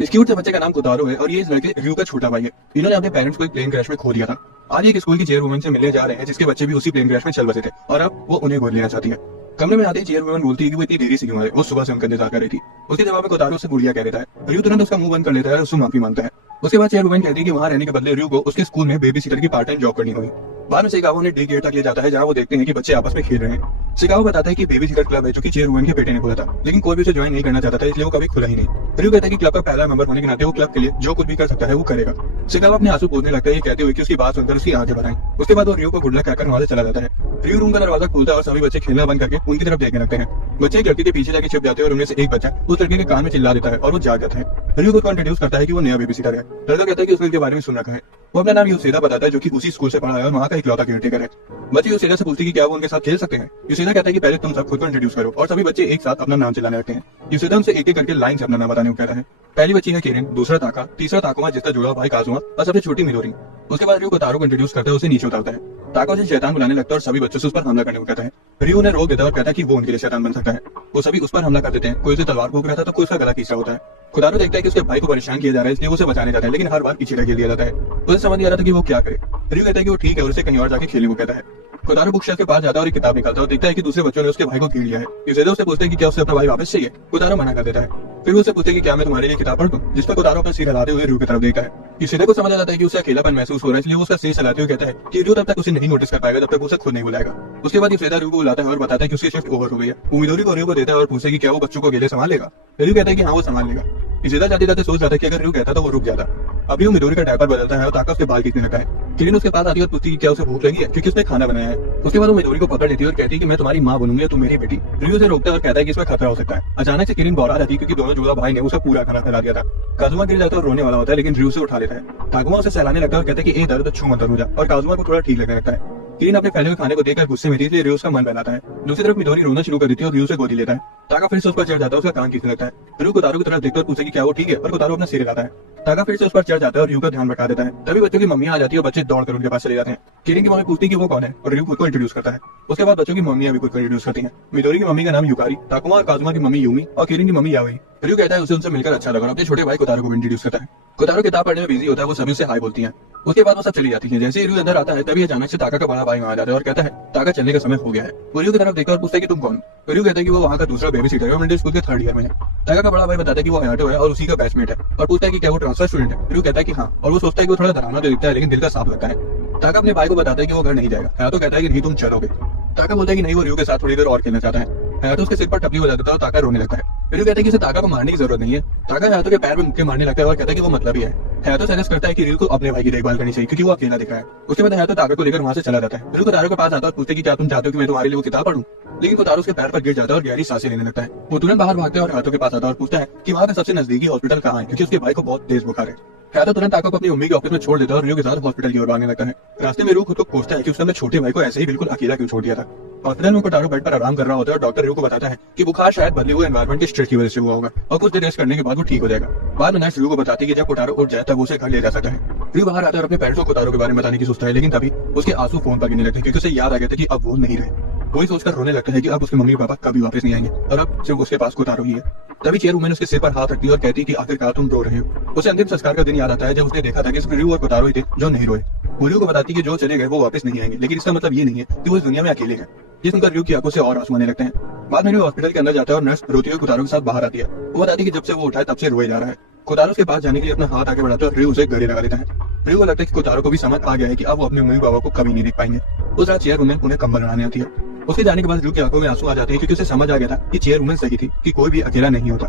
इस क्यूट से बच्चे का नाम कोतारो है और ये इस लड़के रयू का छोटा भाई है। इन्होंने अपने पेरेंट्स को एक प्लेन क्रैश में खो दिया था। आज एक स्कूल की चेयरवुमन से मिलने जा रहे हैं जिसके बच्चे भी उसी प्लेन क्रैश में चल बसे थे और अब वो उन्हें गोद लेना चाहती है। कमरे में आते ही चेयरवुमन बोलती है कि वो इतनी देरी से क्यों आए, वो सुबह से उनका इंतजार कर रही थी। उसके जवाब में कोतारो से गुड़िया कह देता है। रयू तुरंत उसका मुंह बंद कर लेता है और उससे माफी मांगता है। उसके बाद चेयरवुमन कहती है कि वहां रहने के बदले रयू को उसके स्कूल में बेबी सिटर की पार्ट टाइम जॉब करनी होगी। बाद में सिकागो ने डे गेट तक ले जाता है जहां वो देखते हैं कि बच्चे आपस में खेल रहे हैं। सिकागो बताता है कि बेबी सिटर क्लब है जो कि चेयरवुमन के बेटे ने खोला था, लेकिन कोई भी उसे ज्वाइन नहीं करना चाहता था, इसलिए वो कभी खुला ही नहीं। रयू कहता है कि क्लब का पहला मेंबर होने के नाते वो क्लब के लिए जो कुछ भी कर सकता है वो करेगा। सिकागो अपने आंसू पोंछने लगता है ये कहते हुए कि उसकी बात सुनकर उसकी आंखें भर आई। उसके बाद वो रयू को गुड लक कहकर वहां से चला जाता है। रयू रूम का दरवाजा खोलता है और सभी बच्चे खेलना बंद करके उनकी तरफ देखने लगते हैं। बच्चे एक लड़के के पीछे जाके छिप जाते हैं और उनमें से एक बच्चा उस लड़के के कान में चिल्ला देता है और वो जाग जाता है। रयू को इंट्रोड्यूस करता है कि वो नया बेबी सिटर है। लड़का कहता है कि उसने इसके बारे में सुन रखा है। वो अपना नाम यूसेदा बताता है जो कि उसी स्कूल से पढ़ा है और वहाँ का इकलौता केयरटेकर है। बच्चे यूसेदा से पूछते हैं कि क्या वो उनके साथ खेल सकते हैं। यूसेदा कहता है कि पहले तुम सब खुद को इंट्रोड्यूस करो और सभी बच्चे एक साथ अपना नाम चिल्लाने लगते हैं। यूसेदा उनसे एक एक करके लाइन से अपना नाम बताने को कहता है। पहली बच्ची है केरिन, दूसरा ताका, तीसरा ताकुमा जिसका जुड़ा भाई काजुमा और सबसे छोटी मिडोरी। उसके बाद रयू कोतारो को इंट्रोड्यूस करता है, उसे नीचे उतारता है। ताका उसे शैतान बुलाने लगता है और सभी बच्चों से उस पर हमला करने को कहता है। रयू उन्हें रोक देता है और कहता है कि वो उनके लिए शैतान बन सकता है। वो सभी उस पर हमला कर देते हैं। कोई उसे तलवार भोंक रहा था तो कोई उसका गला खींच रहा होता है। कोतारो देखता है कि उसके भाई को परेशान किया जा रहा है, इसलिए वो उसे बचाने जाता है, लेकिन हर बार पीछे ढकेल दिया जाता है। उसे समझ नहीं आ रहा था कि वो क्या करे। रयू कहता है कि वो ठीक है और उसे कहीं और जाके खेलने को कहता है। कोतारो बुक शेल्फ के पास जाता है और एक किताब निकालता है और देखता है कि दूसरे बच्चों ने उसके भाई को घेर लिया है। यूसेदा उससे पूछते हैं कि क्या उसे अपना भाई वापस चाहिए। कोतारो मना कर देता है। फिर वो उससे पूछते हैं कि क्या मैं तुम्हारे लिए किताब पढ़ दूं, जिस पर कोतारो अपना सिर हिलाते हुए रयू की तरफ देखता है। यूसेदा को समझ आ जाता है कि उसे अकेलापन महसूस हो रहा है, इसलिए वो उसका सिर हिलाते हुए कहता है कि रयू तब तक उसे नहीं नोटिस कर पाएगा जब तक उसे खुद नहीं बुलाएगा। उसके बाद यूसेदा रयू को बुलाता है और बताता है कि उसकी शिफ्ट ओवर हो गई है। वो मिडोरी को रयू को देता है और पूछता है कि क्या वो बच्चों को अकेले संभाल लेगा। रयू कहता है कि हाँ वो संभाल लेगा। यूसेदा जाते जाते सोच रहा था कि अगर रयू कहता तो वो रुक जाता। अभी वो मिडोरी का डायपर बदलता है और ताका उसके बाल खींचने लगता है। किरण उसके पास आती है और पूछती है कि क्या उसे भूख लगी है क्योंकि उसने खाना बनाया है। उसके बाद वो मिडोरी को पकड़ लेती है और कहती है कि मैं तुम्हारी माँ बनूंगी और तुम मेरी बेटी। रयू उसे रोकता है और कहता है कि इसमें खतरा हो सकता है। अचानक से किरण बौरा जाती है क्योंकि दोनों जुड़ा भाई ने उसे पूरा खाना खिला दिया था। काजुमा गिर जाता है और रोने वाला होता है, लेकिन रयू उसे उठा लेता है। ताकुमा उसे सहलाने लगता है और कहता है कि ए दर्द छू मत हो जा, और काजुमा को थोड़ा ठीक लगने लगता है। किरण अपने फैले हुए खाने को देखकर गुस्से में थी, इसलिए रयू का मन बहलाता है। दूसरी तरफ मिडोरी रोना शुरू कर देती है और रयू से गोदी लेता है। ताका फिर से उस पर चढ़ जाता है, उसका कान खींचने लगता है। रयू कोतारो की तरफ देखकर पूछता है कि क्या वो ठीक है, और कोतारो अपना सिर हिलाता है। ताका फिर से उस पर चढ़ जाता है और रयू का ध्यान भटका देता है। तभी बच्चों की मम्मियां आ जाती है और बच्चे दौड़कर उनके पास चले जाते हैं। किरण की मम्मी पूछती है कि वो कौन है और रयू खुद को इंट्रोड्यूस करता है। उसके बाद बच्चों की मम्मियां भी खुद को इंट्रोड्यूस करती हैं। मिडोरी की मम्मी का नाम युकारी, ताकुमा और काजुमा की मम्मी यूमी और किरण की मम्मी याओई। रयू कहता है उसे उनसे मिलकर अच्छा लगा और अपने छोटे भाई कोतारो को इंट्रोड्यूस करता है। कोतारो किताब पढ़ने में बिजी होता है, वो सभी से हाय बोलती है। उसके बाद वो सब चली जाती है। जैसे ही रयू अंदर आता है तभी अचानक से ताका का बड़ा भाई वहां आ जाता है और कहता है ताका चलने का समय हो गया है। वो रयू की तरफ देखकर पूछता है कि तुम कौन। रयू कहता है कि वो वहाँ का दूसरा बेबी सीटर है और मिडिल स्कूल के 3rd ईयर में है। ताका का बड़ा भाई बताता है कि वो हयाटो है और उसी का बैचमेट है और पूछता है कि क्या वो ट्रांसफर स्टूडेंट है। रयू कहता है कि हाँ, और वो सोचता है कि वो थोड़ा डरावना तो दिखता है लेकिन दिल का साफ लगता है। ताका अपने भाई को बताता है कि वो घर नहीं जाएगा। हयातो कहता है कि नहीं तुम चलोगे। ताका बोलता है कि नहीं, वो रयू के साथ थोड़ी देर और खेलना चाहता है। हयातो उसके सिर पर टपली हो जाता है और ताका रोने लगता है। रयू कहता है कि इसे ताका को मारने की जरूरत नहीं है। ताका हयातो के पैर में मुक्के मारने लगता है और कहता है कि वो मतलब ही है। हयातो सजेस्ट करता है कि रयू को अपने भाई की देखभाल करनी चाहिए क्योंकि वो अकेला दिख रहा है। उसके बाद हयातो ताका को लेकर वहां से चला जाता है। रयू कोतारो के पास आता है और पूछते कि क्या तुम चाहते हो कि मैं तुम्हारे लिए वो किताब पढ़ूं, लेकिन कोतारो उसके पैर पर गिर जाता है और गहरी सांसें लेने लगता है। वो तुरंत बाहर भागता है और हयातो के पास आता है और पूछता है कि वहाँ का सबसे नजदीकी हॉस्पिटल कहाँ है क्योंकि उसके भाई को बहुत तेज बुखार है। हयातो तुरंत ताका को अपनी मम्मी के ऑफिस में छोड़ देता है और रयू के साथ हॉस्पिटल की ओर भागने लगता है। रास्ते में रयू खुद को कोसता है कि उसने अपने छोटे भाई को ऐसे ही बिल्कुल अकेला क्यों छोड़ दिया था। हॉस्पिटल में कोतारो बेड पर आराम कर रहा होता है और डॉक्टर रयू को बताता है कि बुखार शायद बदले हुए एनवायरनमेंट के स्ट्रेस की वजह से हुआ होगा और कुछ देर रेस्ट करने के बाद वो ठीक हो जाएगा। बाद में नर्स रयू को बताती है कि जब कोतारो उठ जाए तब उसे घर ले जा सकता है। रयू बाहर आता है और अपने पेरेंट्स को कोतारो के बारे में बताने की सोचता है, लेकिन तभी उसके आंसू फोन पर गिरने लगते हैं क्योंकि उसे याद आ गया था कि अब वो नहीं रहे। वही सोचकर रोने लगता है कि अब उसके मम्मी पापा कभी वापस नहीं आएंगे और अब सिर्फ उसके पास कोतारो ही है। तभी चेयरवुमन उसके सिर पर हाथ रखती है और कहती है कि आखिरकार तुम रो रहे हो। उसे अंतिम संस्कार का दिन याद आता है जब उसने देखा था कि रयू और कोतारो ही थे जो नहीं रोए। वो रयू को बताती है कि जो चले गए वो वापस नहीं आएंगे, लेकिन इसका मतलब ये नहीं है कि वो इस दुनिया में अकेले हैं। ये सुनकर रयू की आंखों से और आंसू आने लगते हैं। बाद में रयू हॉस्पिटल के अंदर जाता है और नर्स रोती हुई कोतारो के साथ बाहर आती है। वो बताती है कि जब से वो उठा है तब से रोए जा रहा है। कोतारो के पास जाने के लिए अपना हाथ आगे बढ़ाता है और रयू उसे गले लगा लेता है। रयू को लगता है कि कोतारो को भी समझ आ गया है कि अब वो अपने मम्मी पापा को कभी नहीं देख पाएंगे। उस रात चेयरवुमन उन्हें कंबल बनाने आती है। उसके जाने के बाद रयू की आंखों में आंसू आ जाते हैं क्योंकि उसे समझ आ गया था कि चेयरवुमन सही थी कि कोई भी अकेला नहीं होता।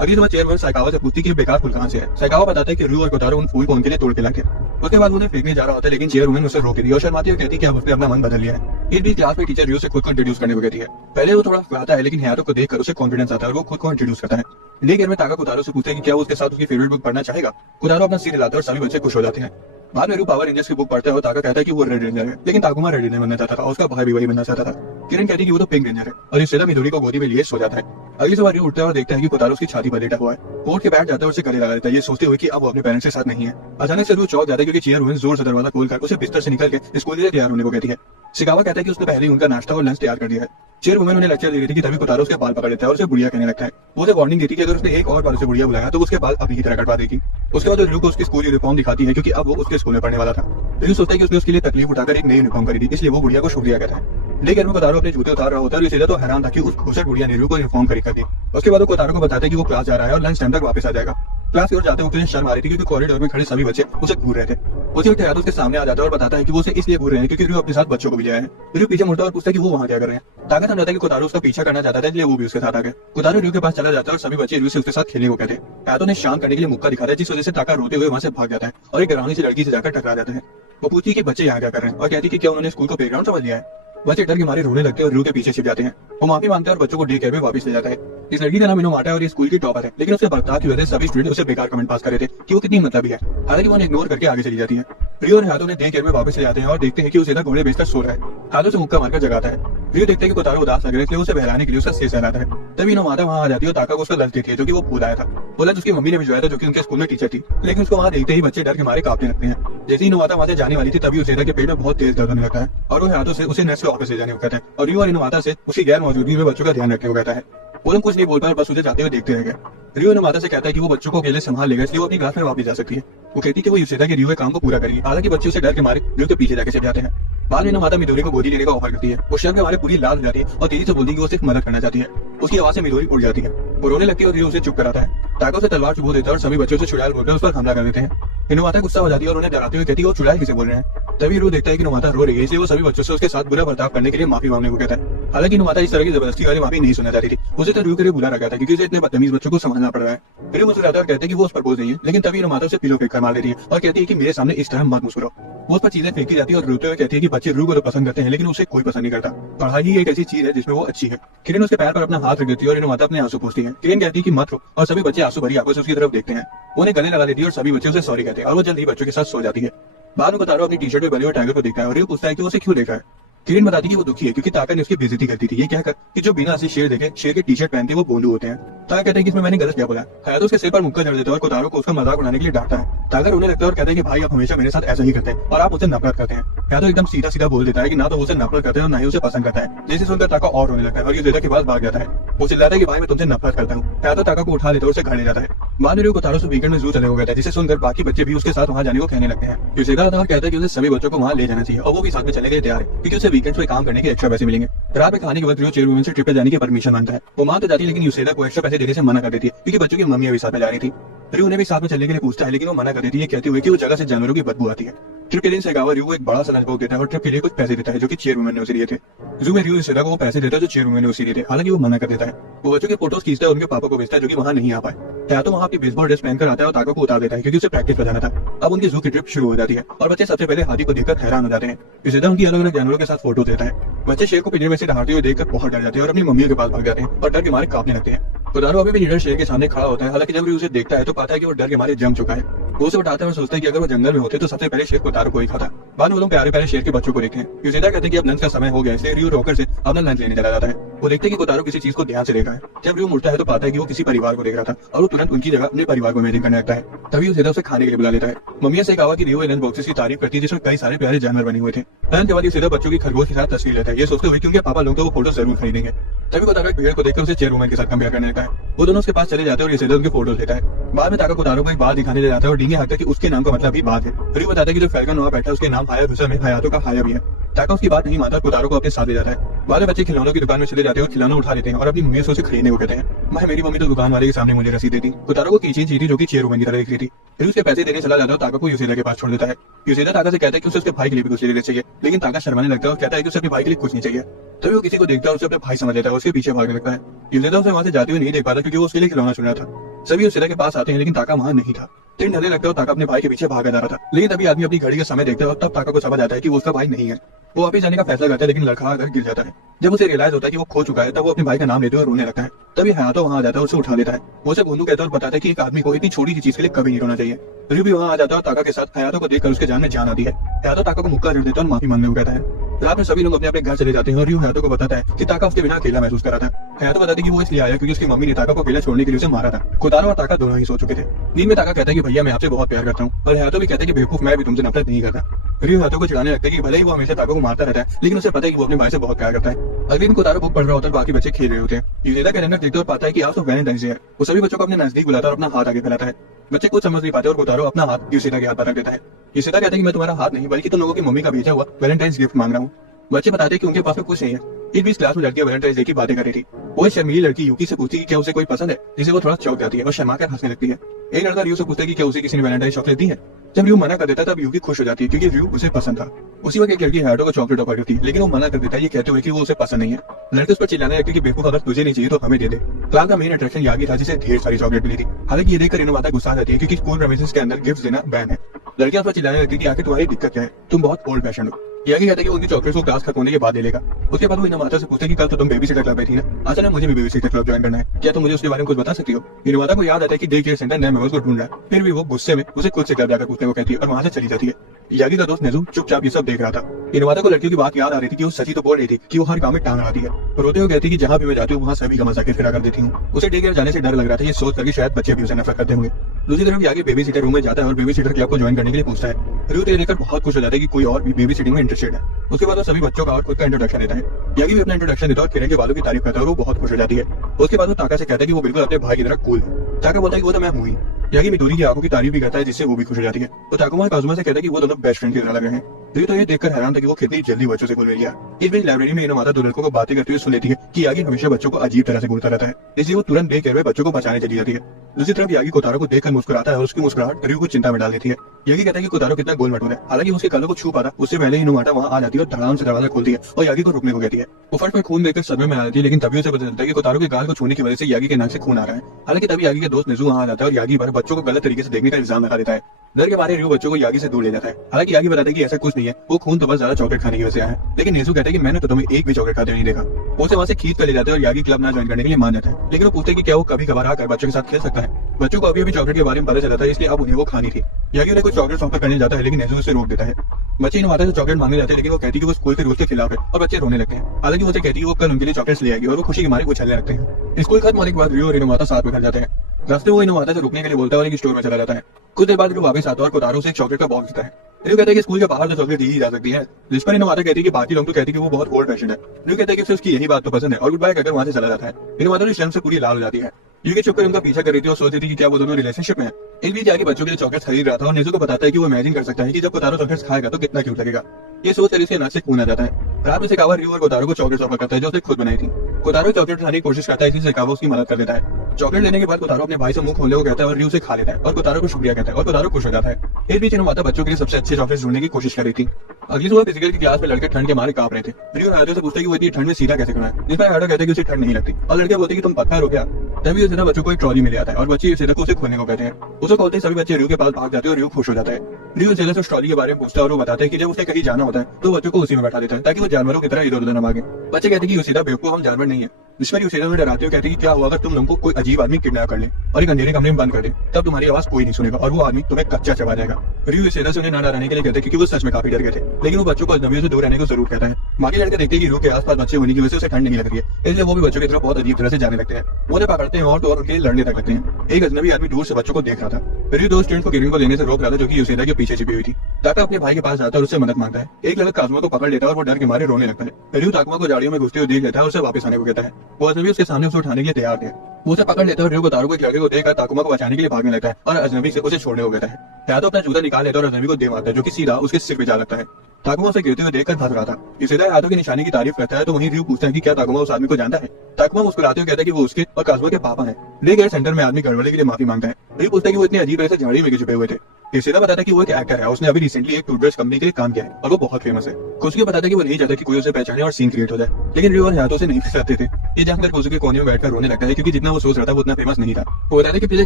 अगली सुबह चेयरवुमन साइकावा से पूछती कि बेकार फूल कहाँ से है। साइकावा बताता है कि रयू और कोतारो उन फूल को उनके लिए तोड़ के लाके। उसके बाद उन्हें फेंकने जा रहा होता है, लेकिन चेयरवुमन उसे रोक दी और शर्माती है और कहती है कि अब उसने अपना मन बदल लिया है। इस बीच क्लास में टीचर रयू से खुद को इंट्रोड्यूस करने को कहती है। पहले वो थोड़ा घबराता है, लेकिन हयातो को देखकर उसे कॉन्फिडेंस आता है और वो खुद को इंट्रोड्यूस करता है। डे केयर में ताका कोतारो से पूछते हैं कि क्या वो उसके साथ उसकी फेवरेट बुक पढ़ना चाहेगा। कोतारो अपना सिर हिलाता है और सभी बच्चे खुश हो जाते हैं। बाद में रयू पावर रेंजर्स की बुक पढ़ता है और ताका कहता है कि वो रेड रेंजर है, लेकिन ताकुमा रेड रेंजर बनना चाहता था और उसका भाई भी वही बनना चाहता था। किरण कहती है कि वो तो पिंक रेंजर है और यूसेदा मिडोरी को गोदी में लिए सो जाता है। अगली सुबह रयू उठता है और देखता है कि कोतारो उसकी छाती पर लेटा हुआ है। वो उठ के बैठ जाता है और उसे गले लगा देता है, ये सोचते हुए कि अब वो अपने पेरेंट्स के साथ नहीं है। अचानक से रयू चौंक जाता है क्योंकि चेयरवुमन जोर से दरवाजा खोलकर उसे बिस्तर से निकल के स्कूल के लिए तैयार होने को कहती है। शिकावा कहता है कि उसने पहले ही उनका नाश्ता और लंच तैयार कर दिया है। चेयरवुमन उन्हें लेक्चर दे रही थी कि तभी कोतारो उसके बाल पकड़ लेता है और उसे बुढ़िया कहने लगता है। वो उसे वार्निंग देती है कि अगर उसने एक और बार उसे बुढ़िया बुलाया तो उसके बाल अभी की तरह कटवा देगी। उसके बाद रियो को उसकी स्कूल यूनिफॉर्म दिखाती है क्योंकि अब वो उसके स्कूल में पढ़ने वाला था। रियो सोचता है कि उसने उसके लिए तकलीफ उठाकर एक नई यूनिफॉर्म खरीदी, इसलिए वो बुढ़िया को शुक्रिया कहता है। लेकिन वो कोतारो अपने जूते उतार रहा होता है और सीधा तो हैरान था कि उस घुसट बुढ़िया ने रियो को यूनिफॉर्म खरीद कर दी। उसके बाद वो कोतारो को बताता है कि वो क्लास जा रहा है और लंच टाइम तक वापस आ जाएगा। क्लास की ओर जाते वक्त उसे शर्म आ रही थी क्योंकि कॉरिडोर में खड़े सभी बच्चे उसे घूर रहे थे। उसी वक्त उसके सामने आ जाता है और बताता है कि वो उसे इसलिए घूर रहे हैं क्योंकि रियो अपने साथ बच्चों को भी ले आया है। रियो पीछे मुड़ता है और पूछता है कि वो वहां क्या कर रहे हैं। ताका समझाता है कि कोतारो उसका पीछा करना चाहता था, इसलिए वो भी उसके साथ आ गया। कोतारो रियो के पास चला जाता है और सभी बच्चे रियो से उसके साथ खेलने को कहते हैं। हैतो ने शांत करने के लिए मुक्का दिखाता है, जिस वजह से ताका रोते हुए वहां से भाग जाता है और एक डरावनी सी लड़की से जाकर टकरा जाता है। वो पूछती है कि बच्चे यहाँ क्या कर रहे हैं और कहती है कि क्या उन्होंने स्कूल को प्लेग्राउंड समझ लिया है। बच्चे डर के मारे रोने लगते हैं और रियो के पीछे छिप जाते हैं। वो माफी मांगता है और बच्चों को डे केयर में वापस ले जाता है। इस लड़की का नाम इनोमाटा है और ये स्कूल की टॉपर है, लेकिन उसके बर्ताव की वजह से सभी स्टूडेंट उसे बेकार कमेंट पास कर रहे थे कि वो कितनी मतलबी है। हालांकि वो इग्नोर करके आगे चली जाती है। रियो और हाथों ने डे केयर में वापस ले जाते हैं और देखते हैं कि उसे घोड़े बेचकर सो रहा है। हाथों से मुक्का मारकर जगाता है। रियो देखते हैं कि कोतारो उदास लग रहा है, इसलिए उसे बहलाने के लिए उसका सिर सहलाता है। तभी इनोमाटा वहां आ जाती है और ताका को उसका लंच देती है जो कि वो भूल आया था। वो लंच उसकी मम्मी ने भिजवाया था जो कि उनके स्कूल में टीचर थी, लेकिन उसको वहां देखते ही बच्चे डर के मारे कांपने लगते हैं। जैसे ही इनोमाटा वहां से जाने वाली थी तभी उसेदा के पेट में बहुत तेज दर्द होने लगता है और वो हाथों से उसे नेक्स्ट ऑफिस ले जाने को कहता है और रियो और इनोमाटा से उसकी गैर मौजूदगी में बच्चों का ध्यान रखने को कहता है। वो लोग कुछ नहीं बोल पाए, बस उसे जाते हुए देखते रह गए। रियो इनोमाटा से कहता है कि वो बच्चों को अकेले संभाल लेगा, इसलिए वो अपनी क्लास में वापस जा सकती है। वो कहती है कि वो यूसेदा के रियो के काम को पूरा करेगी। हालांकि बच्चे उसे डर के मारे रियो के पीछे जाके छिप जाते हैं। बाद में इनोमाटा मिडोरी को गोदी लेने का ऑफर करती है। वो शर्म के मारे पूरी लाल हो जाती है और तेजी से बोलती है कि वो सिर्फ मदद करना चाहती है। उसकी आवाज से मिडोरी उड़ जाती है। वो रोने लगती है और रियो उसे चुप कराता है। ताका से तलवार चुभो देता है और सभी बच्चों से चुड़ैल बोलकर उस पर हमला कर देते हैं। इनोमाटा गुस्सा हो जाती है और उन्हें डराते हुए कहती है वो चुड़ैल किसे बोल रहे हैं। तभी रियो देखता है कि इनोमाटा रो रही है, इसलिए वो सभी बच्चों से उसके साथ बुरा बर्ताव करने के लिए माफी मांगने को कहता है। हालांकि इनोमाटा इस तरह की जबरदस्ती वाली माफी नहीं सुनना चाहती थी। उसे तो रियो के लिए बुला रखा था क्योंकि उसे इतने बदतमीज बच्चों को संभालना पड़ रहा है। रियो मुस्कुराता है और कहते हैं कि वो उस पर बोझ नहीं है, लेकिन तभी इनोमाटा उसे पिलो फेंक कर मार देती है और कहती है कि मेरे सामने इस तरह मत मुस्कुराओ। वो उस पर चीजें फेंकी जाती है और रोते हुए कहती है कि बच्चे रियो को तो पसंद करते हैं लेकिन उसे कोई पसंद नहीं करता। पढ़ाई ही एक ऐसी चीज है जिसमें वो अच्छी है। किरण उसके पैर पर अपना हाथ रख देती है और इनोमाटा अपने आंसू पोंछती है। किरण कहती है कि मत रो और सभी बच्चे आंसू भरी आंखों से उसकी तरफ देखते हैं। वो उन्हें गले लगा देती है और सभी बच्चे उसे सॉरी कहते हैं और वो जल्द ही बच्चों के साथ सो जाती है। बाद में कोतारो अपनी टी शर्ट में बने हुए टाइगर को देखता है और रियो पूछता है कि वो उसे क्यों देख रहा है। किरण बताती है कि वो दुखी है क्योंकि ताका ने उसकी बेइज्जती कर दी थी। ये कहकर कि जो बिना असली शेर देखे शेर के टी शर्ट पहनते वो बोंदू होते हैं। ताका कहते हैं कि इसमें मैंने गलत क्या बोला। हयातो उसके सिर पर मुक्का जड़ देता है और कोतारो को उसका मजाक उड़ाने के लिए डांटता है। ताका रोने लगता है और कहता है कि भाई आप हमेशा मेरे साथ ऐसा ही करते हैं और आप मुझसे नफरत करते हैं। हयातो एकदम सीधा सीधा बोल देता है कि ना तो उसे नफरत करते हैं और ना ही उसे पसंद करता है। जैसे सुनकर ताका और रोने लगता है और यूसेदा के पास भाग जाता है। वो चिल्लाता है कि भाई मैं तुमसे नफरत करता हूँ। हयातो ताका को उठा लेता है और उसे घर ले जाता है। बाद में रियो कोतारो से वीकेंड में जू चले हो गया था, जिसे सुनकर बाकी बच्चे भी उसके साथ वहां जाने को कहने लगते हैं। यूसेदा आता है और कहता है कि उसे सभी बच्चों को वहां ले जाना चाहिए और वो भी साथ में चलने के लिए तैयार है क्योंकि उसे वीकेंड पे काम करने के एक्स्ट्रा पैसे मिलेंगे। रात में खाने के वक्त रियो चेयरवुमन से ट्रिप पे जाने की परमिशन मांगता है। वो मान तो जाती है लेकिन यूसेदा को एक्स्ट्रा पैसे देने से मना कर देती है क्योंकि बच्चों की मम्मी अभी साथ में जा रही थी। रियो उन्हें भी साथ में चलने के लिए पूछता है लेकिन वो मना कर देती है कहते हुए कि वो जगह से जानवरों की बदबू आती है। ट्रिप के दिन सेगावा रियो को एक बड़ा सा लंच बॉक्स देता है और ट्रिप के लिए कुछ पैसे देता है जो कि चेयरवुमन ने उसे दिए थे। जू में रियो यूसेदा को वो पैसे देता है जो चेयरवुमन ने उसे दिए थे। हालांकि वो मना कर देता है। वो बच्चों के फोटोज खींचता है और उनके पापा को भेजता है जो कि वहां नहीं आ पाए। या तो वहां अपनी बेसबॉल ड्रेस पहनकर आता है और ताका को उतार देता है क्योंकि उसे प्रैक्टिस पर जाना था। अब उनकी जू की ट्रिप शुरू हो जाती है और बच्चे सबसे पहले हाथी को देखकर हैरान हो जाते हैं। यूसेदा उनकी अलग अलग जानवरों के साथ फोटो देता है। बच्चे शेर को पिंजरे में से दहाड़ते हुए देखकर बहुत डर जाते हैं और अपनी मम्मी के पास भाग जाते हैं और डर के मारे कांपने लगते हैं। कोतारो अभी भी लीडर शेर के सामने खड़ा होता है। हालांकि जब रियो उसे देखता है तो पाता है कि वो डर के मारे जम चुका है। वो उसे उठाता है और सोचता है कि अगर वो जंगल में होते तो सबसे पहले शेर कोतारो को ही खाता। बाद में वो लोग प्यारे प्यारे शेर के बच्चों को देखते हैं। यूसेदा कहते हैं कि अब लंच का समय हो गया, इसलिए रियो रोकर से अपना लंच लेने चला जाता है। वो देखते हैं कि कोतारो किसी चीज को ध्यान से देखा है। जब रियो मुड़ता है तो पाता है कि वो किसी परिवार को देख रहा था और वो तुरंत उनकी जगह अपने परिवार को इमेजिन करने लगता है। तभी यूसेदा उसे खाने के लिए बुला लेता है। मम्मी से कहा कि रियो लंच बॉक्सेस की तारीफ करती है जिसमें कई सारे प्यारे जानवर बने हुए थे। लंच के बाद यूसेदा बच्चों की खरगोश के साथ तस्वीर लेता है, ये सोचते हुए कि उनके पापा लोग तो वो फोटो जरूर खरीदेंगे। तभी कोतारो एक भेड़ को देखकर उसे चेयरवुमन के साथ कंपेयर करने लगता है। वो दोनों उसके पास चले जाते हैं और यूसेदा उनके फोटोज लेता है। बाद में ताका कोतारो को एक बात दिखाने ले जाता है और डींगे हाँकता है कि उसके नाम का मतलब भी बात है। रियो बताता है कि जो फैल्कन वहां बैठा है उसके नाम हायाबुसा में हयातो का हाया भी है। ताका उसकी बात नहीं मानता, कोतारो को अपने साथ ले जाता है। बाद में बच्चे खिलौनों की दुकान में चले जाते हैं और खिलौना उठा लेते हैं और अपनी मम्मी से उसे खरीदने को कहते हैं। मेरी मम्मी तो दुकान वाले के सामने मुझे रसीद देती। कोतारो को कीचेन चाहिए जो कि चेयरवुमन की तरह दिख रही थी। फिर उसके पैसे देने चला जाता है और ताका को यूसेदा के पास छोड़ देता है। यूसेदा ताका से कहता है कि उसे उसके भाई के लिए भी कुछ लेने चाहिए, लेकिन ताका शर्माने लगता है और कहता है कि उसे अपने भाई के लिए कुछ नहीं चाहिए। तभी वो किसी को देखता है और उसे अपने भाई समझ लेता है, उसके पीछे भागने लगता है। यूसेदा उसे वहां से जाते हुए नहीं देख पाता क्योंकि वो उसके लिए खिलौना चुन रहा था। सभी यूसेदा के पास आते हैं लेकिन ताका वहां नहीं था। दिन ढलने लगता है और ताका अपने भाई के पीछे भागा जा रहा था, लेकिन तभी आदमी अपनी घड़ी का समय देखता है और तब ताका को समझ आता है कि वो उसका भाई नहीं है। वो वापस जाने का फैसला करता है लेकिन लड़खड़ा कर गिर जाता है। जब उसे रियलाइज होता है कि वो खो चुका है तब वो अपने भाई का नाम लेते हुए रोने लगता है। तभी हयातो वहां आ जाता है और उसे उठा लेता है। वो उसे बोंदू कहता है और बताता है कि एक आदमी को इतनी छोटी सी चीज के लिए कभी नहीं रोना चाहिए। रियो भी वहां आ जाता है और ताका के साथ हयातो को देखकर उसके जान में जान आती है। हयातो ताका को मुक्का जड़ देता है और माफी मांगने को कहता है। रात में सभी लोग अपने अपने घर चले जाते हैं और र्यू हयातो को बताता है कि ताका उसके बिना अकेला महसूस कर रहा था। हयातो बताती है कि वो इसलिए आया क्योंकि उसकी मम्मी ने ताका को अकेला छोड़ने के लिए उसे मारा था। कोतारो और ताका दोनों ही सो चुके थे। नींद में ताका कहता है कि भैया मैं आपसे बहुत प्यार करता हूँ, और हयातो भी कहता है कि बेवकूफ मैं भी तुमसे नफरत नहीं करता। र्यू हयातो को चिढ़ाने लगता है कि भले ही वो हमेशा ताका को मारता रहता है, लेकिन उसे पता है कि वो अपने भाई से बहुत प्यार करता है। अगले दिन कोतारो बुक पढ़ रहा होता है, बाकी बच्चे खेल रहे होते हैं। यूजेदा कैलेंडर देखते और पाता है कि आज तो वैलेंटाइंस डे है। वो सभी बच्चों को अपने नजदीक बुलाता है और अपना हाथ आगे फैलाता है। बच्चे कुछ समझ नहीं पाते और कोतारो अपना हाथ यूसेदा के हाथ पर रख देता है। यूसेदा कहता है कि मैं तुम्हारा हाथ नहीं बल्कि तुम लोगों की मम्मी का भेजा हुआ वैलेंटाइंस गिफ्ट मांग रहा हूँ। बच्चे बताते हैं कि उनके पास में कुछ नहीं है। इस बीच क्लास में लड़कियां वैलेंटाइंस डे की बातें कर रही थी। वो एक शर्मीली लड़की यूकी से पूछती है कि क्या उसे कोई पसंद है, जिसे वो थोड़ा चौंक जाती है और शर्मा कर हंसने लगती है। एक लड़का र्यू से पूछता है कि क्या उसे किसी ने वैलेंटाइन चॉकलेट दी है। जब र्यू मना कर देता है तब यूकी खुश हो जाती है क्योंकि र्यू उसे पसंद था। उसी वक्त एक लड़की हयातो को चॉकलेट ऑफर करती है, लेकिन वो मना कर देता है ये कहते हुए कि वो उसे पसंद नहीं है। लड़के उस पर चिल्लाने लगती है कि बेवकूफ, अगर तुझे नहीं चाहिए तो हमें दे दे। क्लास का मेन अट्रैक्शन यागी था जिसे ढेर सारी चॉकलेट मिली थी। हालांकि ये देखकर इनोवाता गुस्सा जाती है क्योंकि स्कूल प्रेमिसेस के अंदर गिफ्ट देना बैन है। लड़कियां उस पर चिल्लाने लगती है कि आखिर तुम्हारी दिक्कत क्या है, तुम बहुत ओल्ड फैशन हो। यागी कहता है कि उनकी चॉकलेट को क्लास खत्म होने के बाद ले लेगा। उसके बाद वो इनोवाता से पूछते हैं कि कल तो तुम बेबी सिटर क्लब में थी ना, असल में मुझे भी बेबी सिटर क्लब ज्वाइन करना है, क्या तुम मुझे उसके बारे में कुछ बता सकती हो। इनोवाता को याद आता है कि डे केयर सेंटर नए मेंबर्स को ढूंढ रहा है, फिर भी वो गुस्से में उसे खुद से क्लब जाकर पूछने को कहती है और वहां से चली जाती है। यागी का दोस्त नेजू चुपचाप ये सब देख रहा था। इनोवाता को लड़कियों की बात याद आ रही थी कि वो सची तो बोल रही थी कि वो हर काम में टांग आती है। रोते हुए कहती है कि जहां भी मैं जाती हूँ वहां सभी का मजाक फिरा कर देती हूँ। उसे डे केयर जाने से डर लग रहा था, ये सोच कर शायद बच्चे भी उसे नफरत करते होंगे। दूसरी तरफ यागी बेबी सिटर रूम में जाता है और बेबी सिटर क्लब को ज्वाइन करने के लिए पूछता है। र्यू ये देखकर बहुत खुश हो जाता है कि कोई और भी बेबी सिटिंग में इंटरेस्टेड है। उसके बाद वो सभी बच्चों का और खुद का इंट्रोडक्शन देता है। यागी भी अपना इंट्रोडक्शन देता है और किरण के बालों की तारीफ करता है और वो बहुत खुश हो जाती है। उसके बाद वो ताका से कहता है कि वो बिल्कुल अपने भाई की तरह कूल है। ताका बोलता है कि वो तो मैं हूँ ही। यागी मिडोरी की आंखों की तारीफ भी करता है जिससे वो भी खुश हो जाती है। तो ताकुमा काजुमा से कहता है कि वो दोनों बेस्ट फ्रेंड की तरह लग रहे हैं। र्यू तो ये देखकर हैरान था कि वो कितनी जल्दी बच्चों से घुल मिल गया। इस बीच लाइब्रेरी में इनोवाता दो लड़कों को बातें करते हुए सुन लेती है कि यागी हमेशा बच्चों को अजीब तरह से घूरता रहता है, इसलिए वो तुरंत डे केयर में बच्चों को बचाने चली जाती है। दूसरी तरफ यागी कोतारो को देखकर मुस्कुराता है और उसकी मुस्कुराहट र्यू को चिंता में डाल देती है। यागी कहता है कि कोतारो कितना गोल मटोल है, हालांकि उसके कलों को छू पाता उससे पहले ही इनोवाता वहां आ जाती है और धड़ाम से दरवाजा खोलती है और यागी को रुकने को कहती है। वो फर्श में खून देखकर सदमे में आ जाती है, लेकिन तभी उसे पता चलता है कि कोतारो के गाल को छूने की वजह से यागी के नाक से खून आ रहा है। हालांकि तभी यागी के दोस्त नेजू वहां आ जाता है और यागी पर बच्चों को गलत तरीके से देखने का इल्जाम लगा देता है। डर के मारे र्यू बच्चों को यागी से दूर ले जाता है। हालांकि यागी बताता है कि ऐसा कुछ नहीं है, वो खून तो बस ज्यादा चॉकलेट खाने की वजह से आया है। लेकिन नेजू कहते हैं कि मैंने तो तुम्हें एक भी चॉकलेट खाते नहीं देखा। वो उसे वहां से खींच कर ले जाते हैं और यागी क्लब ना ज्वाइन करने के लिए मान जाता है, लेकिन वो पूछते हैं कि क्या वो कभी कभार आकर बच्चों के साथ खेल सकता है। बच्चों को अभी चॉकलेट के बारे में पता चला था, इसलिए अब उन्हें वो खानी थी। यागी उन्हें कुछ चॉकलेट ऑफर करने जाता है, लेकिन नेजू उसे रोक देता है। बच्चे इनोवाता से चॉकलेट मांगने जाते हैं, लेकिन वो कहती है कि वो स्कूल के रूल्स के खिलाफ है और बच्चे रोने लगते हैं। हालांकि वो कहती है वो कल उनके लिए चॉकलेट्स ले आएगी और वो खुशी के मारे उछलने लगते हैं। स्कूल खत्म होने के बाद र्यू और इनोवाता साथ में घर जाते हैं। रास्ते वो इनोवाता से रुकने के लिए बोलता है और एक स्टोर में चला जाता है। कुछ देर बाद र्यू वापस आता है और कोतारो से एक चॉकलेट का बॉक्स देता है। र्यू कहता है कि स्कूल के बाहर तो चॉकलेट दी ही जा सकती है, जिस पर इनोवाता कहती है कि बाकी लोग तो कहते हैं कि वो बहुत ओल्ड फैशन है। र्यू कहता है कि उसे उसकी यही बात तो पसंद है और गुड बाय कहकर वहां से चला जाता है। इनोवाता की शर्म से पूरी लाल हो जाती है। यूकी चुपकर उनका पीछा कर रही थी और सोच रही थी कि क्या वो दोनों रिलेशनशिप में है। इस बीच आगे बच्चों के लिए चॉकलेट्स खरीद रहा था और नेजू को बताता है कि वो इमेजिन कर सकता है कि जब कोतारो चॉकलेट्स खाएगा तो कितना क्यूट लगेगा। ये सोच कर इसके नाक से खून आ जाता है। रात में सेकावा र्यू और कोतारो को चॉकलेट्स ऑफर करता है जो उसने खुद बनाई थी। कोतारो चॉकलेट खाने की कोशिश करता है, इसलिए सेकावा उसकी मदद कर देता है। चॉकलेट लेने के बाद कोतारो अपने भाई से मुंह खोलने को कहता है और र्यू से खा लेता है और कोतारो को शुक्रिया कहता है और कोतारो खुश हो जाता है। इस बीच इनोवाता बच्चों के लिए सबसे अच्छे चॉकलेट्स ढूंढने की कोशिश कर रही थी। अगली सुबह फिजिकल की क्लास में लड़के ठंड के मारे कांप रहे थे। र्यू हयातो से पूछता है कि वो इतनी ठंड में सीधा कैसे खड़ा है, जिस पर हयातो कहते हैं कि उसे ठंड नहीं लगती और लड़के बोलते हैं कि तुम पत्थर हो क्या। तभी उसे बच्चों को एक ट्रॉली में ले आता है और बच्चे यूसेदा को उसे खोलने को कहते हैं। उसे खोलते ही सभी बच्चे र्यू के पास भाग जाते हैं और र्यू खुश हो जाता है। र्यू यूसेदा से उस ट्रॉली के बारे में पूछता है और वो बताता है कि जब उसे कहीं जाना होता है तो बच्चों को उसी में बैठा देता है ताकि वो जानवरों की तरह इधर उधर न भागे। बच्चे कहते हैं कि यूसेदा बेवकूफ, हम जानवर नहीं है। जिस पर यूसेदा में डराते हुए कहते हैं कि क्या हुआ अगर तुम लोगों को कोई अजीब आदमी किडनैप कर ले और एक अंधेरे कमरे में बंद कर दे, तब तुम्हारी आवाज कोई नहीं सुनेगा और वो आदमी तुम्हें कच्चा चबा जाएगा। र्यू यूसेदा से उन्हें न डराने के लिए कहते हैं क्योंकि वो सच में काफी डर गए थे, लेकिन वो बच्चों को अजनबियों से दूर रहने को जरूर कहता है। बाकी लड़के देखते हैं कि र्यू के आसपास बच्चे होने की वजह से उसे ठंड नहीं लग रही है, इसलिए वो भी बच्चों की तरफ बहुत अजीब तरह से जाने लगते हैं। वो उन्हें पकड़ते हैं और तो और उनके लिए लड़ने तक लगते हैं। एक अजनबी आदमी दूर से बच्चों को देख रहा था। र्यू दो स्टूडेंट को किरण को लेने से रोक रहा था जो कि यूसेदा के पीछे छिपी हुई थी। ताका अपने भाई के पास जाता है और उससे मदद मांगता है। एक लड़का काजुमा को पकड़ लेता है और वो डर के मारे रोने लगता है। र्यू ताकुमा को झाड़ियों में घुसते हुए देख लेता है और उसे वापस आने को कहता है। वो अजनबी उसके सामने उसे उठाने के लिए तैयार थे। वो उसे पकड़ लेता है और र्यू कोतारो को एक लड़के को देखकर ताकुमा को बचाने के लिए भागने लगता है और अजनबी से उसे छोड़ने को कहता है। या तो अपना जूता निकाल लेता है और अजनबी को दे मारता है जो कि सीधा उसके सिर पे जा लगता है। ताकुमा उसे गिरते हुए देखकर हंस रहा था। यूसेदा हाथों की निशानी की तारीफ करता है तो वहीं र्यू पूछता है कि क्या ताकुमा उस आदमी को जानता है। ताकुमा मुस्कुराते हुए कहता है कि वो उसके और काजुमा के पापा हैं। डे केयर सेंटर में आदमी गड़बड़ी के लिए माफी मांगता है। र्यू पूछता है कि वो इतनी अजीब तरह से झाड़ी में छुपे हुए थे। यूसेदा बताता है कि वो एक एक्टर है, उसने अभी रिसेंटली एक टूथब्रश कंपनी के लिए काम किया है और वो बहुत फेमस है। कोसुके बताता है कि वो नहीं चाहता कि कोई उसे पहचाने और सीन क्रिएट हो जाए, लेकिन र्यू और हाथों से नहीं फंसाते थे। ये जानकर कोसुके कोने में बैठकर रोने लगता है क्योंकि जितना वो सोच रहा था वो उतना फेमस नहीं था। वो बताता है कि पिछले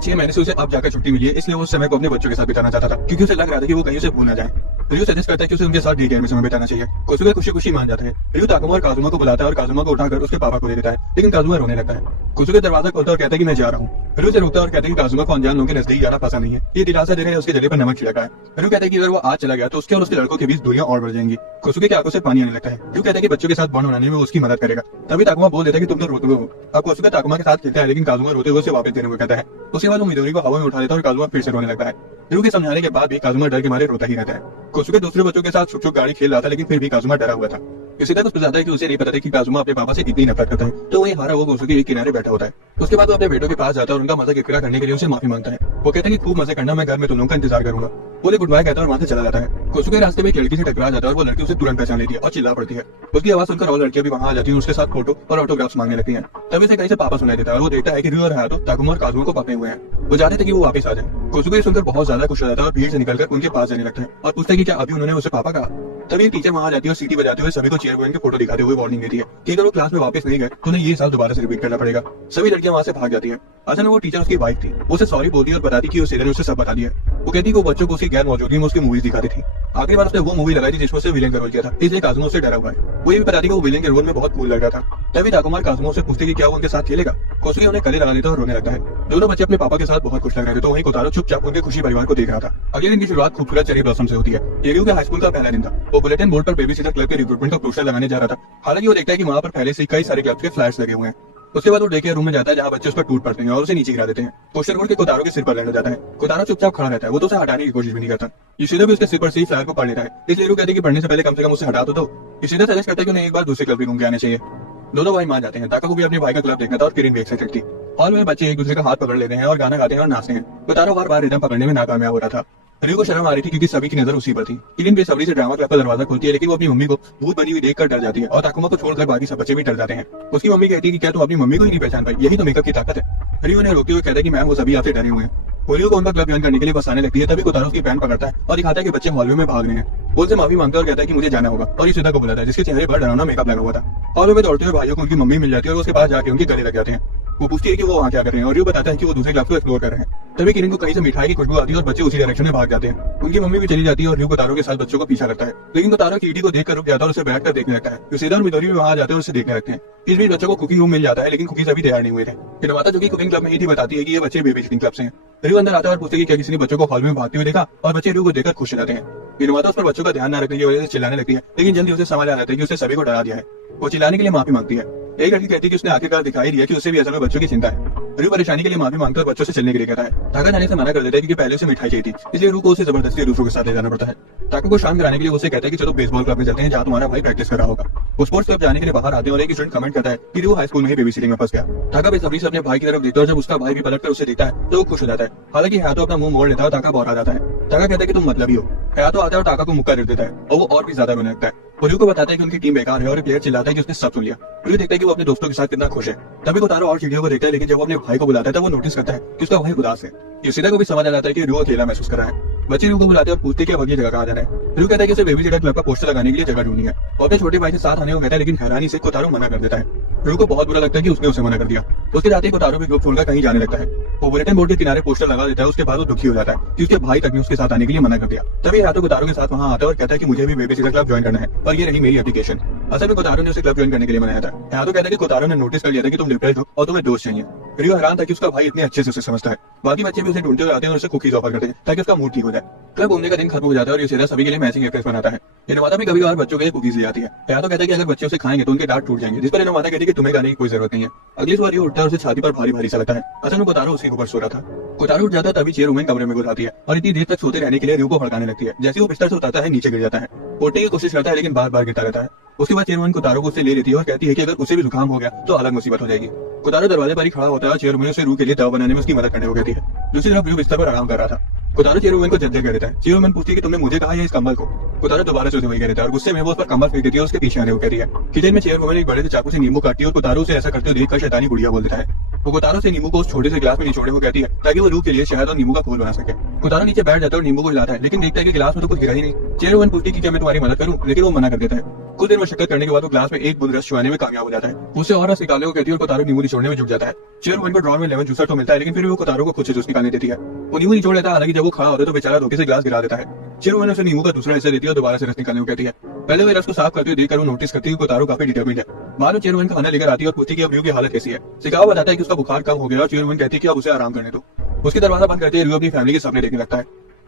6 महीने से उसे अब जाकर छुट्टी मिली है, इसलिए वो उस समय को अपने बच्चों के साथ बिताना चाहता था क्योंकि उसे लग रहा था कि वो कहीं उसे भूल ना जाए। र्यू सजेस्ट करता है कि उसे उनके साथ डे केयर में समय बिताना चाहिए। कोसुके खुशी खुशी मान जाता है। र्यू ताकुमा और काजुमा को बुलाता है और काजुमा को उठाकर उसके पापा को दे देता है, लेकिन काजुमा रोने लगता है। कोसुके दरवाजा खोलता है और कहता है कि मैं जा रहा हूँ। र्यू से रुकता है और कहता है कि काजुमा को अनजान लोगों के नजदीक जाना पसंद नहीं है, ये दिलासा दे रहे हैं उसके जले पर नमक छिड़का है। र्यू कहता है कि अगर वो आज चला गया तो उसके और उसके लड़कों के बीच दूरियां और बढ़ जाएंगी। कोसुके कोसुके की आंखों से पानी आने लगता है। र्यू कहता है कि बच्चों के साथ बॉन्ड बनाने में वो उसकी मदद करेगा। तभी ताकुमा बोल देता है कि तुम तो रोते हुए हो। अब कोसुके ताकुमा के साथ खेलता है, लेकिन काजुमा रोते हुए उसे वापस देने को कहता है। उसके बाद वो मिडोरी को हवा में उठा लेता है और काजुमा फिर से रोने लगता है। र्यू के समझाने के बाद भी काजुमा डर के मारे रोता ही रहता है। कोसुके दूसरे बच्चों के साथ छुप छुप गाड़ी खेल रहा था, लेकिन फिर भी काजुमा डरा हुआ था। इसी तक उसको बताता है कि उसे नहीं पता था कि काजुमा अपने पापा से इतनी नफरत करता है। तो वही हारा वो कोसुके एक किनारे बैठा होता है। उसके बाद वो अपने बेटों के पास जाता है और उनका मजा किरकिरा करने के लिए उसे माफी मांगता है। वो कहता है कि खूब मजे करना, मैं घर में तुम लोगों का इंतजार करूंगा। बोले गुड बाय कहता है और वहां से चला जाता है। कोसुके रास्ते में एक लड़की से टकरा जाता है और वो लड़की उसे तुरंत पहचान लेती है और चिल्ला पड़ती है। उसकी आवाज सुनकर और लड़कियां भी वहां आ जाती है, उसके साथ फोटो और ऑटोग्राफ्स मांगने लगती हैं। तभी उसे कहीं से पापा सुनाई देता है और वो देखता है कि र्यू और हायातो ताकुमा और काजुमा को पकड़े हुए हैं। वो चाहते थे कि वो वापस आ जाए। कोसुके सुनकर बहुत ज्यादा खुश हो जाता है और भीड़ से निकलकर उनके पास जाने लगता है और पूछता है कि क्या अभी उन्होंने उसे पापा कहा। तभी एक टीचर वहां आ जाती है और सीटी बजाते हुए सभी को चेयरमैन के फोटो दिखाते हुए वार्निंग देती है कि अगर वो क्लास में वापस नहीं गए तो उन्हें ये साल दोबारा से रिपीट करना पड़ेगा। सभी लड़कियां वहां से भाग जाती है। असल में वो टीचर उसकी वाइफ थी। वो उसे सॉरी बोलती है और बताती कि उसे उसे सब बता दिया। वो कहती कि वो बच्चों को उसकी गैर मौजूदगी में उसकी मूवीज दिखाती थी। आखिरी बार उसने वो मूवी लगाई थी जिसमें उसे विलेन का रोल किया था, इसलिए काजुमा उससे डरा हुआ है। वो ये भी बताती कि वो विलेन के रोल में बहुत कूल लग रहा था। तभी ताकुमा काजुमा से पूछते कि क्या वो उनके साथ खेलेगा। कोसुके उन्हें गले लगा लेता है और रोने लगता है। दोनों बच्चे अपने पापा के साथ बहुत खुश लग रहे थे, तो वहीं कोतारो चुपचाप उनके खुशी परिवार को देख रहा था। अगले दिन की शुरुआत खूबसूरत चेरी ब्लॉसम से होती है। ये र्यू के हाई स्कूल का पहला दिन था। वो बुलेटिन बोर्ड पर बेबी सिटर क्लब के रिक्रूटमेंट का पोस्टर लगाने जा रहा था। हालांकि वो देखता है कि वहां पर पहले से कई सारे क्लब्स के फ्लैट्स लगे हुए हैं। उसके बाद वो डे केयर रूम में जाता है जहाँ बच्चे उस पर टूट पड़ते हैं और उसे नीचे गिरा देते हैं। पोस्टर बोर्ड के कोतारो के सिर पर लग जाता है। कोतारो चुपचाप खड़ा रहता है, वो तो उसे हटाने की कोशिश भी नहीं करता। यूशिदा भी उसके सिर पर से ही फ्लायर को पढ़ लेता है, इसलिए र्यू कहते हैं कि पढ़ने से पहले कम से कम उसे हटा तो दो। यूशिदा सजेस्ट करता है कि उन्हें एक बार दूसरे क्लब भी घूम के आने चाहिए। दोनों भाई मान जाते हैं। ताका को भी अपने भाई का क्लब देखना था और किरिन भी एक्साइटेड थी। हॉल में बच्चे एक दूसरे का हाथ पकड़ लेते हैं और गाना गाते हैं और नाचते हैं। कोतारो बार बार रिदम पकड़ने में नाकामयाब हो रहा था। र्यू को शर्म आ रही थी क्योंकि सभी की नजर उसी पर थी। किरिन बेसब्री से ड्रामा क्लब का दरवाजा खोलती है, लेकिन वो अपनी मम्मी को भूत बनी हुई देखकर डर जाती है और ताकुमा को छोड़कर बाकी सब बच्चे भी डर जाते हैं। उसकी मम्मी कहती है कि क्या तुम अपनी मम्मी को ही नहीं पहचान पाई, यही तो मेकअप की ताकत है। र्यू उन्हें रोकते हुए कहता है कि मैम वो सभी आपसे डरे हुए हैं। होलियो को उनका क्लब ज्वाइन करने के लिए बस आने लगती है। तभी कोतारो उसकी पैंट पकड़ता है और दिखाता है कि बच्चे हॉलवे में भाग रहे हैं। वो उनसे माफी मांगता है और कहता है कि मुझे जाना होगा और यूशिदा को बुलाता है जिसके चेहरे पर डरावना मेकअप लगा हुआ था। हॉलवे में दौड़ते हुए भाइयों को उनकी मम्मी मिल जाती है और उसके पास जाके उनके गले लग जाते हैं। वो पूछती है कि वो वहाँ क्या कर रहे हैं और र्यू बताता है कि वो दूसरे क्लब को एक्सप्लोर कर रहे हैं। तभी किरिन को कहीं से मिठाई की खुशबू आती है और बच्चे उसी डायरेक्शन में भाग जाते हैं। उनकी मम्मी भी चली जाती है और र्यू कोतारो के साथ बच्चों को पीछा करता है, लेकिन कोतारो कीटी को देखकर रुक जाता है और उसे बैठकर देखने लगता है। यूशिदा और मिडोरी भी वहाँ आ जाते हैं और उसे देखने लगते हैं। इस बीच बच्चों को कुकिंग रूम मिल जाता है, लेकिन कुकीज अभी तैयार नहीं हुए थे। हिनाता जो कि कुकिंग क्लब में ही थी बताती है कि ये बच्चे बेबी सिटिंग क्लब से हैं। र्यू अंदर आता है और पूछते कि क्या किसी ने बच्चों को हॉल में भागते हुए देखा और बच्चे र्यू को देखकर खुश हो जाते हैं। हिनाता उस पर बच्चों का ध्यान न रखने की वजह से चिल्लाने लगती है, लेकिन जल्दी उसे समझ आ जाता है कि उसने सभी को डरा दिया है। वो चिल्लाने के लिए माफी मांगती है। एक लड़की कहती है कि उसने आखिरकार दिखाई दिया कि उसे भी असल में बच्चों की चिंता है। र्यू परेशानी के लिए माफी मांगता है और बच्चों से चलने के लिए कहता है। ताका जाने से मना कर देता है क्योंकि पहले उसे मिठाई चाहिए थी, इसलिए र्यू को उसे जबरदस्ती दूसरों के साथ ले जाना पड़ता है। ताका को शांत कराने के लिए उसे कहता है कि चलो बेसबॉल क्लब में चलते हैं जहाँ तुम्हारा भाई प्रैक्टिस कर रहा होगा। वो स्पोर्ट्स क्लब जाने के लिए बाहर आते हैं और एक स्टूडेंट कमेंट करता है कि र्यू हाई स्कूल में ही बेबी सिटिंग में फंस गया। ताका बेसब्री से अपने भाई की तरफ देखता है और जब उसका भाई भी पलटकर उसे देखता है तो वो खुश हो जाता है। हालांकि हायातो अपना मुंह मोड़ लेता है और ताका बाहर आ जाता है। ताका कहता है कि तुम मतलब ही हो। हायातो आता है और ताका को मुक्का दे देता है और वो और भी ज्यादा रोने लगता है। वो र्यू को बताता है कि उनकी टीम बेकार है और प्लेयर चिल्लाता है कि उसने सब सुन लिया। र्यू देखता है कि वो अपने दोस्तों के साथ कितना खुश है। तभी कोतारो और चीटियों को देखता है, लेकिन जब वो अपने भाई को बुलाता है तब वो नोटिस करता है कि उसका भाई उदास है। यूशिदा को भी समझ आ जाता है कि र्यू अकेला महसूस कर रहा है। बच्चे र्यू को बुलाते हैं और पूछते हैं कि अब अगली जगह कहाँ जाना है। र्यू कहता है कि उसे बेबी सिटर क्लब का पोस्टर लगाने के लिए जगह ढूंढनी है। वो अपने छोटे भाई के साथ आने को कहता है, लेकिन हैरानी से कोतारो मना कर देता है। र्यू को बहुत बुरा लगता है कि उसने उसे मना कर दिया। उसके जाते ही कोतारो भी ग्रुप छोड़कर कहीं जाने लगता है। वो बुलेटिन बोर्ड के किनारे पोस्टर लगा देता है। उसके बाद वो दुखी हो जाता है कि उसके भाई तक ने उसके साथ आने के लिए मना कर दिया। तभी हायातो कोतारो के साथ वहाँ आता है और कहता है कि मुझे भी बेबी सिटर क्लब ज्वाइन करना है और ये रही मेरी एप्लीकेशन। असल में कोतारो ने उसे क्लब ज्वाइन करने के लिए मनाया था। हायातो कहता है कि कोतारो ने नोटिस कर लिया था कि तुम डिप्रेस्ड हो और तुम्हें दोस्त चाहिए। र्यू हैरान था कि उसका भाई इतने अच्छे से उसे समझता है। बाकी बच्चे भी उसे ढूंढते हुए आते हैं और उसे कुकीज ऑफर करते हैं ताकि उसका मूड ठीक हो जाए। क्लब घूमने का दिन खत्म हो जाता है और यूशिदा सभी के लिए मैचिंग एप्रेस बनाता है। हिनाता भी कभी-कभार बच्चों के लिए कुकीज ले आती है। हायातो कहता है कि अगर बच्चे उसे खाएंगे तो उनके दांत टूट जाएंगे, जिस पर हिनाता कहती है कि तुम्हें खाने की कोई जरूरत नहीं है। अगली बार र्यू उठता है और उसे छाती पर भारी भारी सा लगता है। असल में कोतारो उसके ऊपर सो रहा था। कोतारो उठ जाता है तभी चेयरमैन कमरे में घुस आती है और इतनी देर तक सोते रहने के लिए र्यू को भड़काने लगती है। जैसे वो बिस्तर से उतारता है नीचे गिर जाता है। उठने की कोशिश करता है लेकिन बार बार गिरता रहता है। उसके बाद चेयरमैन कोतारो को उससे ले लेती है और कहती है कि अगर उसे भी जुकाम हो गया तो अलग मुसीबत हो जाएगी। कोतारो दरवाजे पर ही खड़ा होता है और चेयरमैन उसे र्यू के लिए दवा बनाने में उसकी मदद करने को कहती है। दूसरी तरफ र्यू बिस्तर पर आराम कर रहा था। कोतारो चेयरमैन को जज्जे कर देता है। चेयरमैन पूछती है कि तुमने मुझे कहा या इस कंबल को। कोतारो दोबारा से उसे वही कह देता है और गुस्से में वो उस पर कंबल फेंक देती है और उसके पीछे आने को कहती है। किचन में चेयरमैन एक बड़े से चाकू से नींबू काटती है और कोतारो उसे ऐसा करते हुए देखकर शैतानी बुढ़िया बोल देता है। वो कोतारो से नींबू को उस छोटे से गिलास में निचोड़ने को कहती है ताकि वो र्यू के लिए शहद और नींबू का घोल बना सके। कोतारो नीचे बैठ जाता है और नींबू को हिलाता है, लेकिन देखता है कि गिलास में तो कुछ गिरा ही नहीं। चेयरमैन पूछती है कि क्या मैं तुम्हारी मदद करूं, लेकिन वो मना कर देता है। कुछ देर मशक्कत करने के बाद वो ग्लास में एक बूंद रस चुआने में कामयाब हो जाता है। उसे और रस निकालने को कहती है और कोतारो नींबू निचोड़ने में जुट जाता है। चेयरमैन को ड्रॉर में लेमन जूसर तो मिलता है, लेकिन फिर वो कोतारो को खुद से जूस निकालने देती है। वो नींबू निचोड़ लेता है, हालांकि जब वो खड़ा होता है तो बेचारा धोखे से ग्लास गिरा देता है। चेयरमैन उसे नींबू का दूसरा हिस्सा देती है और दोबारा से रस निकालने को कहती है। पहले वो रस को साफ करते हुए देखकर वो नोटिस करती है कि कोतारो काफी डिटर्मिन्ड है। बाद में चेयरमैन खाना लेकर आती है और पूछती है कि अब र्यू की हालत कैसी है। सिकावा बताता है कि उसका बुखार कम हो गया और चेयरमैन कहती है कि अब उसे आराम करने दो। उसके दरवाजा बंद करते हुए र्यू अपनी फैमिली के सपने देखने लगता है।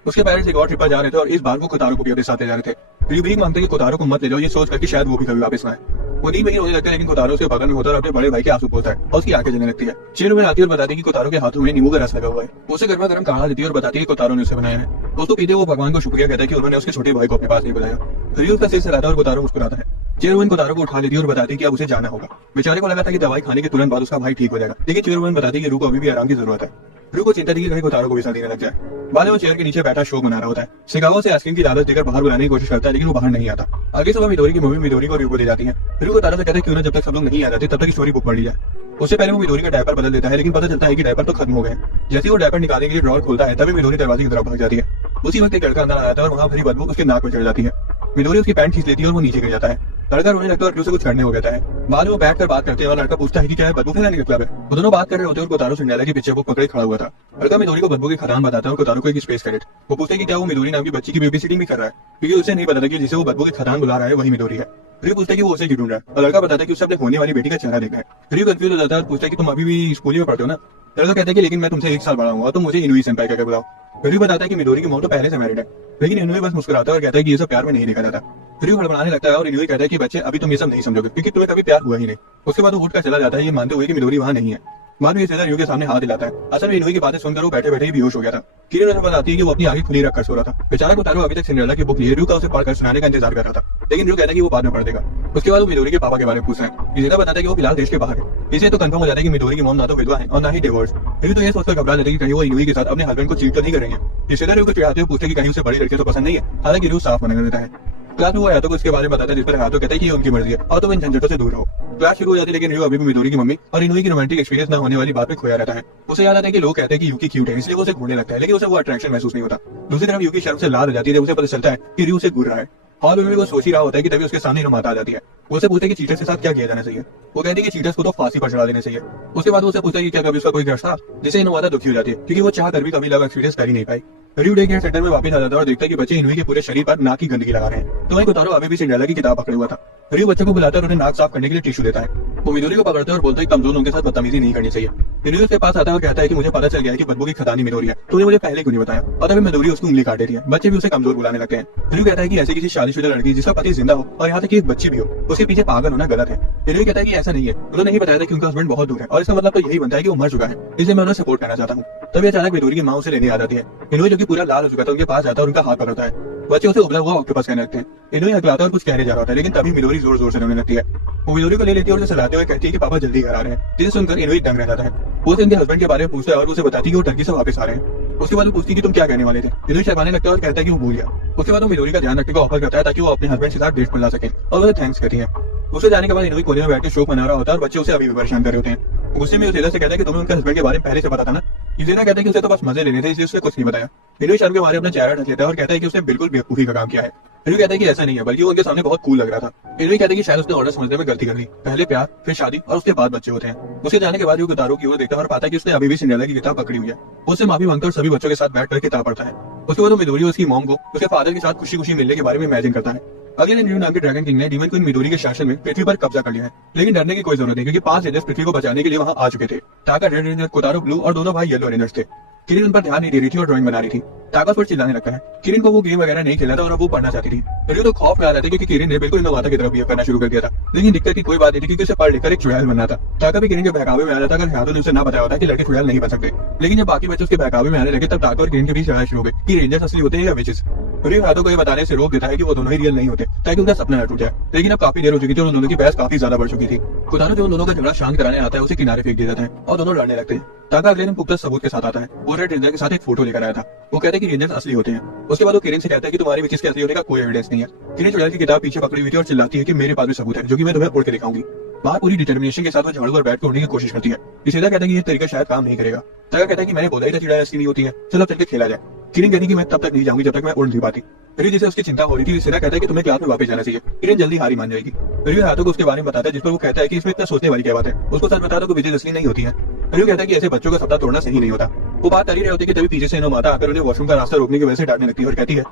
उसके पेरेंट्स एक और ट्रिप पर जा रहे थे और इस बार वो कोतारो को भी अपने साथ ले जा रहे थे। रियो भीख मांगते कि कोतारो को मत ले जाओ, ये सोच करके शायद वो भी कभी वापस ना आए। वो नींद में ही रोने लगता है, लेकिन कोतारो उसके बगल में होता है और अपने बड़े भाई के आंसू पोंछता है और उसकी आंखें जलने लगती है। चेयरमैन आती है और बताती है कि कोतारो के हाथों में नींबू का रस लगा हुआ है। वो उसे गर्मा गर्म काढ़ा देती है और बताती है कि कोतारो ने उसे बनाया है। दोस्तों पीते वो भगवान को शुक्रिया कहता है कि उन्होंने उसके छोटे भाई को अपने पास नहीं बुलाया। रियो उसका सिर हिलाता है और कोतारो मुस्कुराता है। चेयरमैन कोतारो को उठा लेती है और बताती है कि अब उसे जाना होगा। बेचारे को लगा था कि दवाई खाने के तुरंत बाद उसका भाई ठीक हो जाएगा, लेकिन चेयरमैन बताती है कि रू को अभी भी आराम की जरूरत है। रू को चिंता थी कि कहीं कोतारो को भी सर्दी न लग जाए। बाद में वो चेयर के नीचे बैठा शो बना रहा होता है। शिकागो से आइसक्रीम की लालच देकर बाहर बुलाने की कोशिश करता है, लेकिन वो बाहर नहीं आता। आगे सुबह मिडोरी की मूवी मिडोरी को रू को ले जाती है। रू कोतारो से कहता है क्यों ना जब तक सब लोग नहीं आ जाते तब तक स्टोरी बुक पढ़ ली जाए। उससे पहले वो मिडोरी का डायपर बदल देता है, लेकिन पता चलता है कि डायपर तो खत्म हो गए। जैसे वो डायपर निकालने के लिए ड्रॉअर खोलता है तभी मिडोरी दरवाजे की तरफ भाग जाती है। उसी वक्त एक लड़का अंदर आ जाता है और वहां भरी बदबू उसके नाक में चढ़ जाती है। मिडोरी उसकी पैंट खींच लेती है और वो नीचे गिर जाता है। लड़का रोने लगता है और उसे कुछ करने हो जाता है। बाद में वो बैठ कर बात करते हैं और लड़का पूछता है कि क्या है बदबू फैलाने का क्लब है। वो दोनों बात कर रहे होते हैं और कोतारो सिंड्रेला के पीछे वो पकड़े खड़ा हुआ था। लड़का मिडोरी को बदबू की खदान बताता है और कोतारो को एक स्पेस क्रेडिट। वो पूछते हैं कि क्या वो मिडोरी नाम की बच्ची की बेबी सिटिंग भी कर रहा है, क्योंकि उसे नहीं पता था कि जिसे वो बदबू की खदान बुला रहा है वही मिडोरी है। रियो पूछता है कि वो उसे क्यों ढूंढ रहा है और लड़का बताता है कि उसे अपने होने वाली बेटी का चेहरा देखा है। रियो कंफ्यूज हो जाता है और पूछता है कि तुम अभी भी स्कूल में पढ़ते हो ना। लड़का कहता है कि लेकिन मैं तुमसे 1 साल बड़ा हूँ और तुम मुझे इनुई सेंपाई कहकर बुलाओ। रियो बताता है कि मिडोरी की मौत तो पहले से मैरिड है, लेकिन इनुई बस मुस्कुराता है और कहता है कि ये सब प्यार में नहीं देखा जाता। रियो हड़बड़ाने लगता है और इनुई कहता है कि बच्चे अभी तुम ये सब नहीं समझोगे क्योंकि तुम्हें कभी प्यार हुआ ही नहीं। उसके बाद वो उठकर चला जाता है ये मानते हुए कि मिडोरी वहां नहीं है। बाद में ये रियो के सामने हाथ हिलाता है। असल में इनुई की बातें सुनकर वो बैठे बैठे ही बेहोश हो गया था। किरण उसे बताती है कि वो अपनी आंखें खुली रखकर सो रहा था। बेचारा कोतारो अभी तक सिंड्रेला की बुक लिए रियो का उसे पढ़कर सुनाने का इंतजार कर रहा था, लेकिन रियो कहता है कि वो बाद में पढ़ देगा। उसके बाद वो मिडोरी के पापा के बारे में पूछता है। इजेरा बताता है कि वो फिलहाल देश के बाहर है। इसे तो कंफर्म हो जाता है कि मिडोरी की मॉम ना तो विधवा है और ना ही डिवोर्स। रियो तो ये सोचकर घबरा जाती है कि कहीं वो इनुई के साथ अपने हस्बैंड को चीट तो नहीं करेंगे। इजेरा रियो को चिढ़ाते हुए पूछते कि कहीं उसे बड़ी लड़कियां तो पसंद नहीं है, हालांकि रियो साफ मना कर देता है। क्लास में वो हाथों को इसके बारे में बताता है, जिस पर हाथों कहता है कि ये उनकी मर्जी है और तुम इन झंझटों से दूर रहो। क्लास शुरू हो जाती है, लेकिन रियो अभी भी मिडोरी की मम्मी और इनुई की रोमांटिक एक्सपीरियंस ना होने वाली बात में खोया रहता है। उसे याद आता है कि लोग कहते हैं कि यूकी क्यूट है, इसलिए वो उसे घूरने लगता है, लेकिन उसे वो अट्रैक्शन महसूस नहीं होता। दूसरी तरफ यूकी शर्म से लाल हो जाती है जब उसे पता चलता है कि रियो उसे घूर रहा है। हॉल में वो सोच ही रहा होता है कि तभी उसके सामने माता आ जाती है। वो उसे पूछते हैं कि चीटर्स के साथ क्या किया जाना चाहिए। वो कहती है कि चीटर्स को तो फांसी पर चढ़ा देना चाहिए। उसके बाद वो उसे पूछता है कि क्या कभी उसका कोई क्रश था, जिसे इनुआदा दुखी हो जाती है क्योंकि वो चाह कर भी कभी लव एक्सपीरियंस कर ही नहीं पाई। रियो डे केयर सेंटर में वापस आ जाता है और देखता है कि बच्चे इनुई के पूरे शरीर पर नाक की गंदगी लगा रहे हैं। तो वहीं कोतारो अभी भी सिंड्रेला की किताब पकड़े हुआ था। रियो बच्चे को बुलाता है और उन्हें नाक साफ करने के लिए टिश्यू देता है। वो मिडोरी को पकड़ता है और बोलता है कमजोर लोगों के साथ बदतमीजी नहीं करनी चाहिए। रियो उसके पास आता है और कहता है कि मुझे पता चल गया है कि बदबू की खदानी मिडोरी है, तूने मुझे पहले क्यों नहीं बताया। और तभी मिडोरी उसकी उंगली काट देती है। बच्चे भी उसे कमजोर बुलाने लगते हैं। रियो कहता है कि ऐसी किसी शादीशुदा लड़की जिसका पति जिंदा हो और यहाँ तक कि एक बच्ची भी हो, उसके पीछे पागल होना गलत है। रियो कहता है कि ऐसा नहीं है, उन्होंने नहीं बताया था कि उनका हस्बैंड बहुत दूर है और इसका मतलब तो यही बनता है कि वो मर चुका है, इसलिए मैं उन्हें सपोर्ट करना चाहता हूँ। तभी अचानक मिडोरी की माँ उसे लेने आ जाती है। इनुई जो कि पूरा लाल हो चुका था उनके पास जाता है और उनका हाथ पकड़ता है। बच्चे उसे उबला हुआ ऑक्टोपस कहने लगते हैं। इनुई हकलाता और कुछ कहने जा रहा होता है, लेकिन तभी मिडोरी जोर जोर से रोने लगती है। वो मिडोरी को ले लेती है और उसे सलाते हुए कहती है कि पापा जल्दी घर आ रहे हैं, जिसे सुनकर इनुई दंग रह जाता है। वो उसे उनके हस्बैंड के बारे में पूछता है और उसे बताती है कि वो टर्की से वापस आ रहे हैं। उसके बाद वो पूछती है कि तुम क्या कहने वाले थे। इनुई शर्माने लगता है और कहता है कि वो भूल गया। उसके बाद वो मिडोरी का ध्यान रखने का ऑफर करता है ताकि वो अपने हस्बैंड के साथ डेट पर ला सके और उसे थैंक्स कहती है। उसे जाने के बाद इनुई कोने में बैठ के शोक मना रहा होता है और बच्चे उसे अभी भी परेशान कर रहे होते हैं। गुस्से में उसे कहता है कि तुम्हें उनके हस्बैंड के बारे में पहले से पता था ना। इजेरा कहता है कि उसे तो बस मजे लेने थे, इसलिए उसने कुछ नहीं बताया। इनुई शर्म के मारे अपना चेहरा ढक लेता है और कहता है कि उसने बिल्कुल बेवकूफी का काम किया है। इनुई कहता है कि ऐसा नहीं है, बल्कि वो उनके सामने बहुत कूल लग रहा था। इनुई कहता है कि शायद उसने ऑर्डर समझने में गलती कर ली, पहले प्यार फिर शादी और उसके बाद बच्चे होते हैं। उसके जाने के बाद वो कोतारो की ओर देखता है और पाता है कि उसने अभी भी सिंड्रेला की किताब पकड़ी हुई है। वो उससे माफी मांगकर सभी बच्चों के साथ बैठकर किताब पढ़ता है। उसके बाद वो मिडोरी उसकी मॉम को उसके फादर के साथ खुशी खुशी मिलने के बारे में इमेजिन करता है। अगले दिन रियो नाम के ड्रैगन किंग ने डीमन क्वीन मिडोरी के शासन में पृथ्वी पर कब्जा कर लिया है, लेकिन डरने की कोई जरूरत नहीं क्योंकि 5 रेंजर्स पृथ्वी को बचाने के लिए वहां आ चुके थे। टाका रेड रेंजर, कोतारो ब्लू और दोनों भाई येलो रेंजर्स थे। किरिन उन पर ध्यान नहीं दे रही थी और ड्राइंग बना रही थी। टाका उस पर चिल्लाने लगता है। किरिन को वो गेम वगैरह नहीं खेलना था और अब वो पढ़ना चाहती थी। रियो तो खौफ में आ जाती क्योंकि किरिन ने बिल्कुल इनोवाता की तरफ बिहेव करना शुरू कर दिया था, लेकिन दिक्कत की कोई बात नहीं थी क्योंकि उसे पढ़ लिखकर एक चुड़ैल बनना था। टाका भी किरिन के बहकावे में आ जाता अगर यादव ने उसे ना बताया होता कि लड़के चुड़ैल नहीं बन सकते। लेकिन जब बाकी बच्चे उसके बहकावे में आने लगे तब टाका और किरिन के बीच लड़ाई शुरू हो गई कि रेंजर्स असली होते हैं या विचेस। रियो यादव को ये बताने से रोक देता है कि वो दोनों ही रियल नहीं होते ताकि उनका सपना न टूट जाए, लेकिन अब काफी देर हो चुकी थी और उन दोनों की बहस काफी ज्यादा बढ़ चुकी थी। कोतारो जो उन दोनों का झगड़ा शांत कराने आता है उसे किनारे फेंक दिया जाता है और दोनों लड़ने लगते हैं। टाका अगले दिन पुख्ता सबूत के साथ आता है। वो रेड रेंजर के साथ एक फोटो लेकर आया था। वो कहते हैं कि रेंजर्स असली होते हैं। उसके बाद वो किरिन से कहता है कि तुम्हारे विचेस के असली होने का कोई एविडेंस नहीं है। किरिन चुड़ैल की किताब पीछे पकड़ी हुई थी और चिल्लाती है कि मेरे पास भी सबूत है जो कि मैं तुम्हें उड़ के दिखाऊंगी। बाहर पूरी डिटर्मिनेशन के साथ वो झाड़ू पर बैठ कर उड़ने की कोशिश करती है। इसेदा कहता है कि ये तरीका शायद काम नहीं करेगा। टाका कहता है कि मैंने बोला ही था चिड़िया असली नहीं होती है, चलो चल के खेला जाए। किरिन कहती है कि मैं तब तक नहीं जाऊंगी जब तक मैं उड़ नहीं पाती। रियो जिसे उसकी चिंता हो रही थी, इसेदा कहता है कि तुम्हें क्लास में वापस जाना चाहिए। किरिन जल्दी हारी मान जाएगी। रियो हाथों को उसके बारे में बताता है, जिस पर वो कहता है कि इसमें इतना सोचने वाली क्या बात है। उसको सच बता दो कि विजय असली नहीं होती है। रियो कहता है कि ऐसे बच्चों का सपना तोड़ना सही नहीं होता। वो बात कर ही रहे होते कि तभी पीछे से इनोमाता आकर उन्हें वॉशरूम का रास्ता रोकने की वजह से डांटने लगती है और कहती है।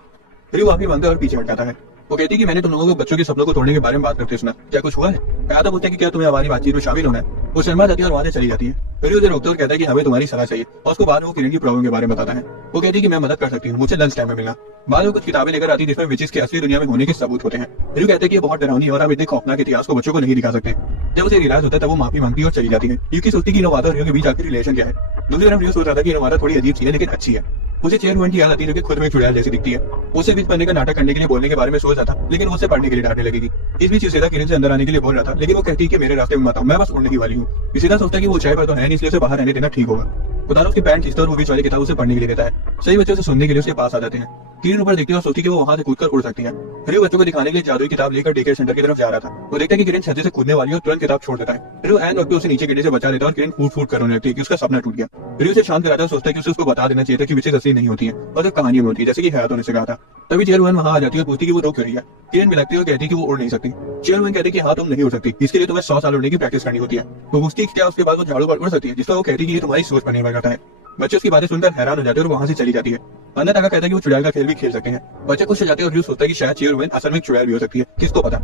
रियो माफी मांगता है और पीछे हट जाता है। वो कहती है कि मैंने तुम लोगों को बच्चों के सपनों को तोड़ने के बारे में बात करते सुना, क्या कुछ हुआ है? यादव पूछता है कि क्या तुम्हें हमारी बातचीत में शामिल होना है। वो शर्मा जाती है और वहां से चली जाती है। रियो उसे रोकता है और कहता है कि हमें तुम्हारी सलाह चाहिए, और उसको बाद में वो किरण की प्रॉब्लम के बारे में बताता है। वो कहती है कि मैं मदद कर सकती हूँ, मुझे लंच टाइम में मिलना। बाद में कुछ किताबें लेकर आती है जिसमें विचेस के असली दुनिया में होने के सबूत होते हैं। रियो कहते हैं कि ये बहुत डरावनी और आप इतने खौफनाक इतिहास को बच्चों को नहीं दिखा सकते। जब उसे रियलाइज होता है तब वो माफी मांगती है और चली जाती है, क्योंकि सोचती है कि इनोवाता और रियो के बीच आखिर रिलेशन क्या है। दूसरी तरफ रियो सोच रहा था कि इनोवाता थोड़ी अजीब सी है लेकिन अच्छी है। उसे चेयरमैन की याद आती है जो कि खुद में चुड़ैल जैसी दिखती है। उसे बीच बनने का नाटक करने के लिए बोलने के बारे में सोच रहा था, लेकिन वो उसे पढ़ने के लिए डांटने लगेगी। इस बीच युसेदा किरण से अंदर आने के लिए बोल रहा था, लेकिन वो कहती है कि मेरे रास्ते में मत आओ, मैं बस उड़ने की वाली हूँ। युसेदा सोचता है कि वो ऊंचाई पर तो है नहीं, इसलिए उसे बाहर रहने देना ठीक होगा। खुदारो उसकी पैंट खींचता है और वो बीच वाली किताब उसे पढ़ने के लिए देता है। सही बच्चे उसे सुनने के लिए उसके पास आ जाते हैं। किरण ऊपर देखती है और सोचती है कि वो वहां से कूदकर उड़ सकती है। रियो बच्चों को दिखाने के लिए जादुई किताब लेकर डे केयर सेंटर की तरफ जा रहा था। वो देखता है कि किरण छज्जे से कूदने वाली है और तुरंत किताब छोड़ देता है। रियो ऐन वक्त पे उसे नीचे गिरने से बचा लेता है और किरण फूट फूट कर रोने लगती है कि उसका सपना टूट गया। रियो उसे शांत कराता है और सोचता है कि उसे उसको बता देना चाहिए था कि विचेस असली नहीं होती है और सिर्फ कहानी में होती है, जैसे कि हयातो ने से कहा था। तभी चेयरमैन वहां आ जाती है और पूछती है कि वो रो क्यों रही है। किरण भी लगती है और कहती है कि वो उड़ नहीं सकती। चेयरमैन कहती है कि हाँ तुम नहीं उड़ सकती, इसके लिए तुम्हें 100 साल उड़ने की प्रैक्टिस करनी होती है। वो पूछती है क्या उसके बाद वो झाड़ू पर उड़ सकती है, जिसका वो कहती है कि ये तुम्हारी सोच पर निर्भर करता है। बच्चे उसकी बातें सुनकर हैरान हो जाते हैं और वहां से चली जाती है। अंदर ताका कहता है कि वो चुड़ैल का खेल भी खेल सकते हैं। बच्चे खुश हो जाते हैं और रियो सोचता है कि शायद चेयरमैन असल में एक चुड़ैल भी हो सकती है, किसको पता।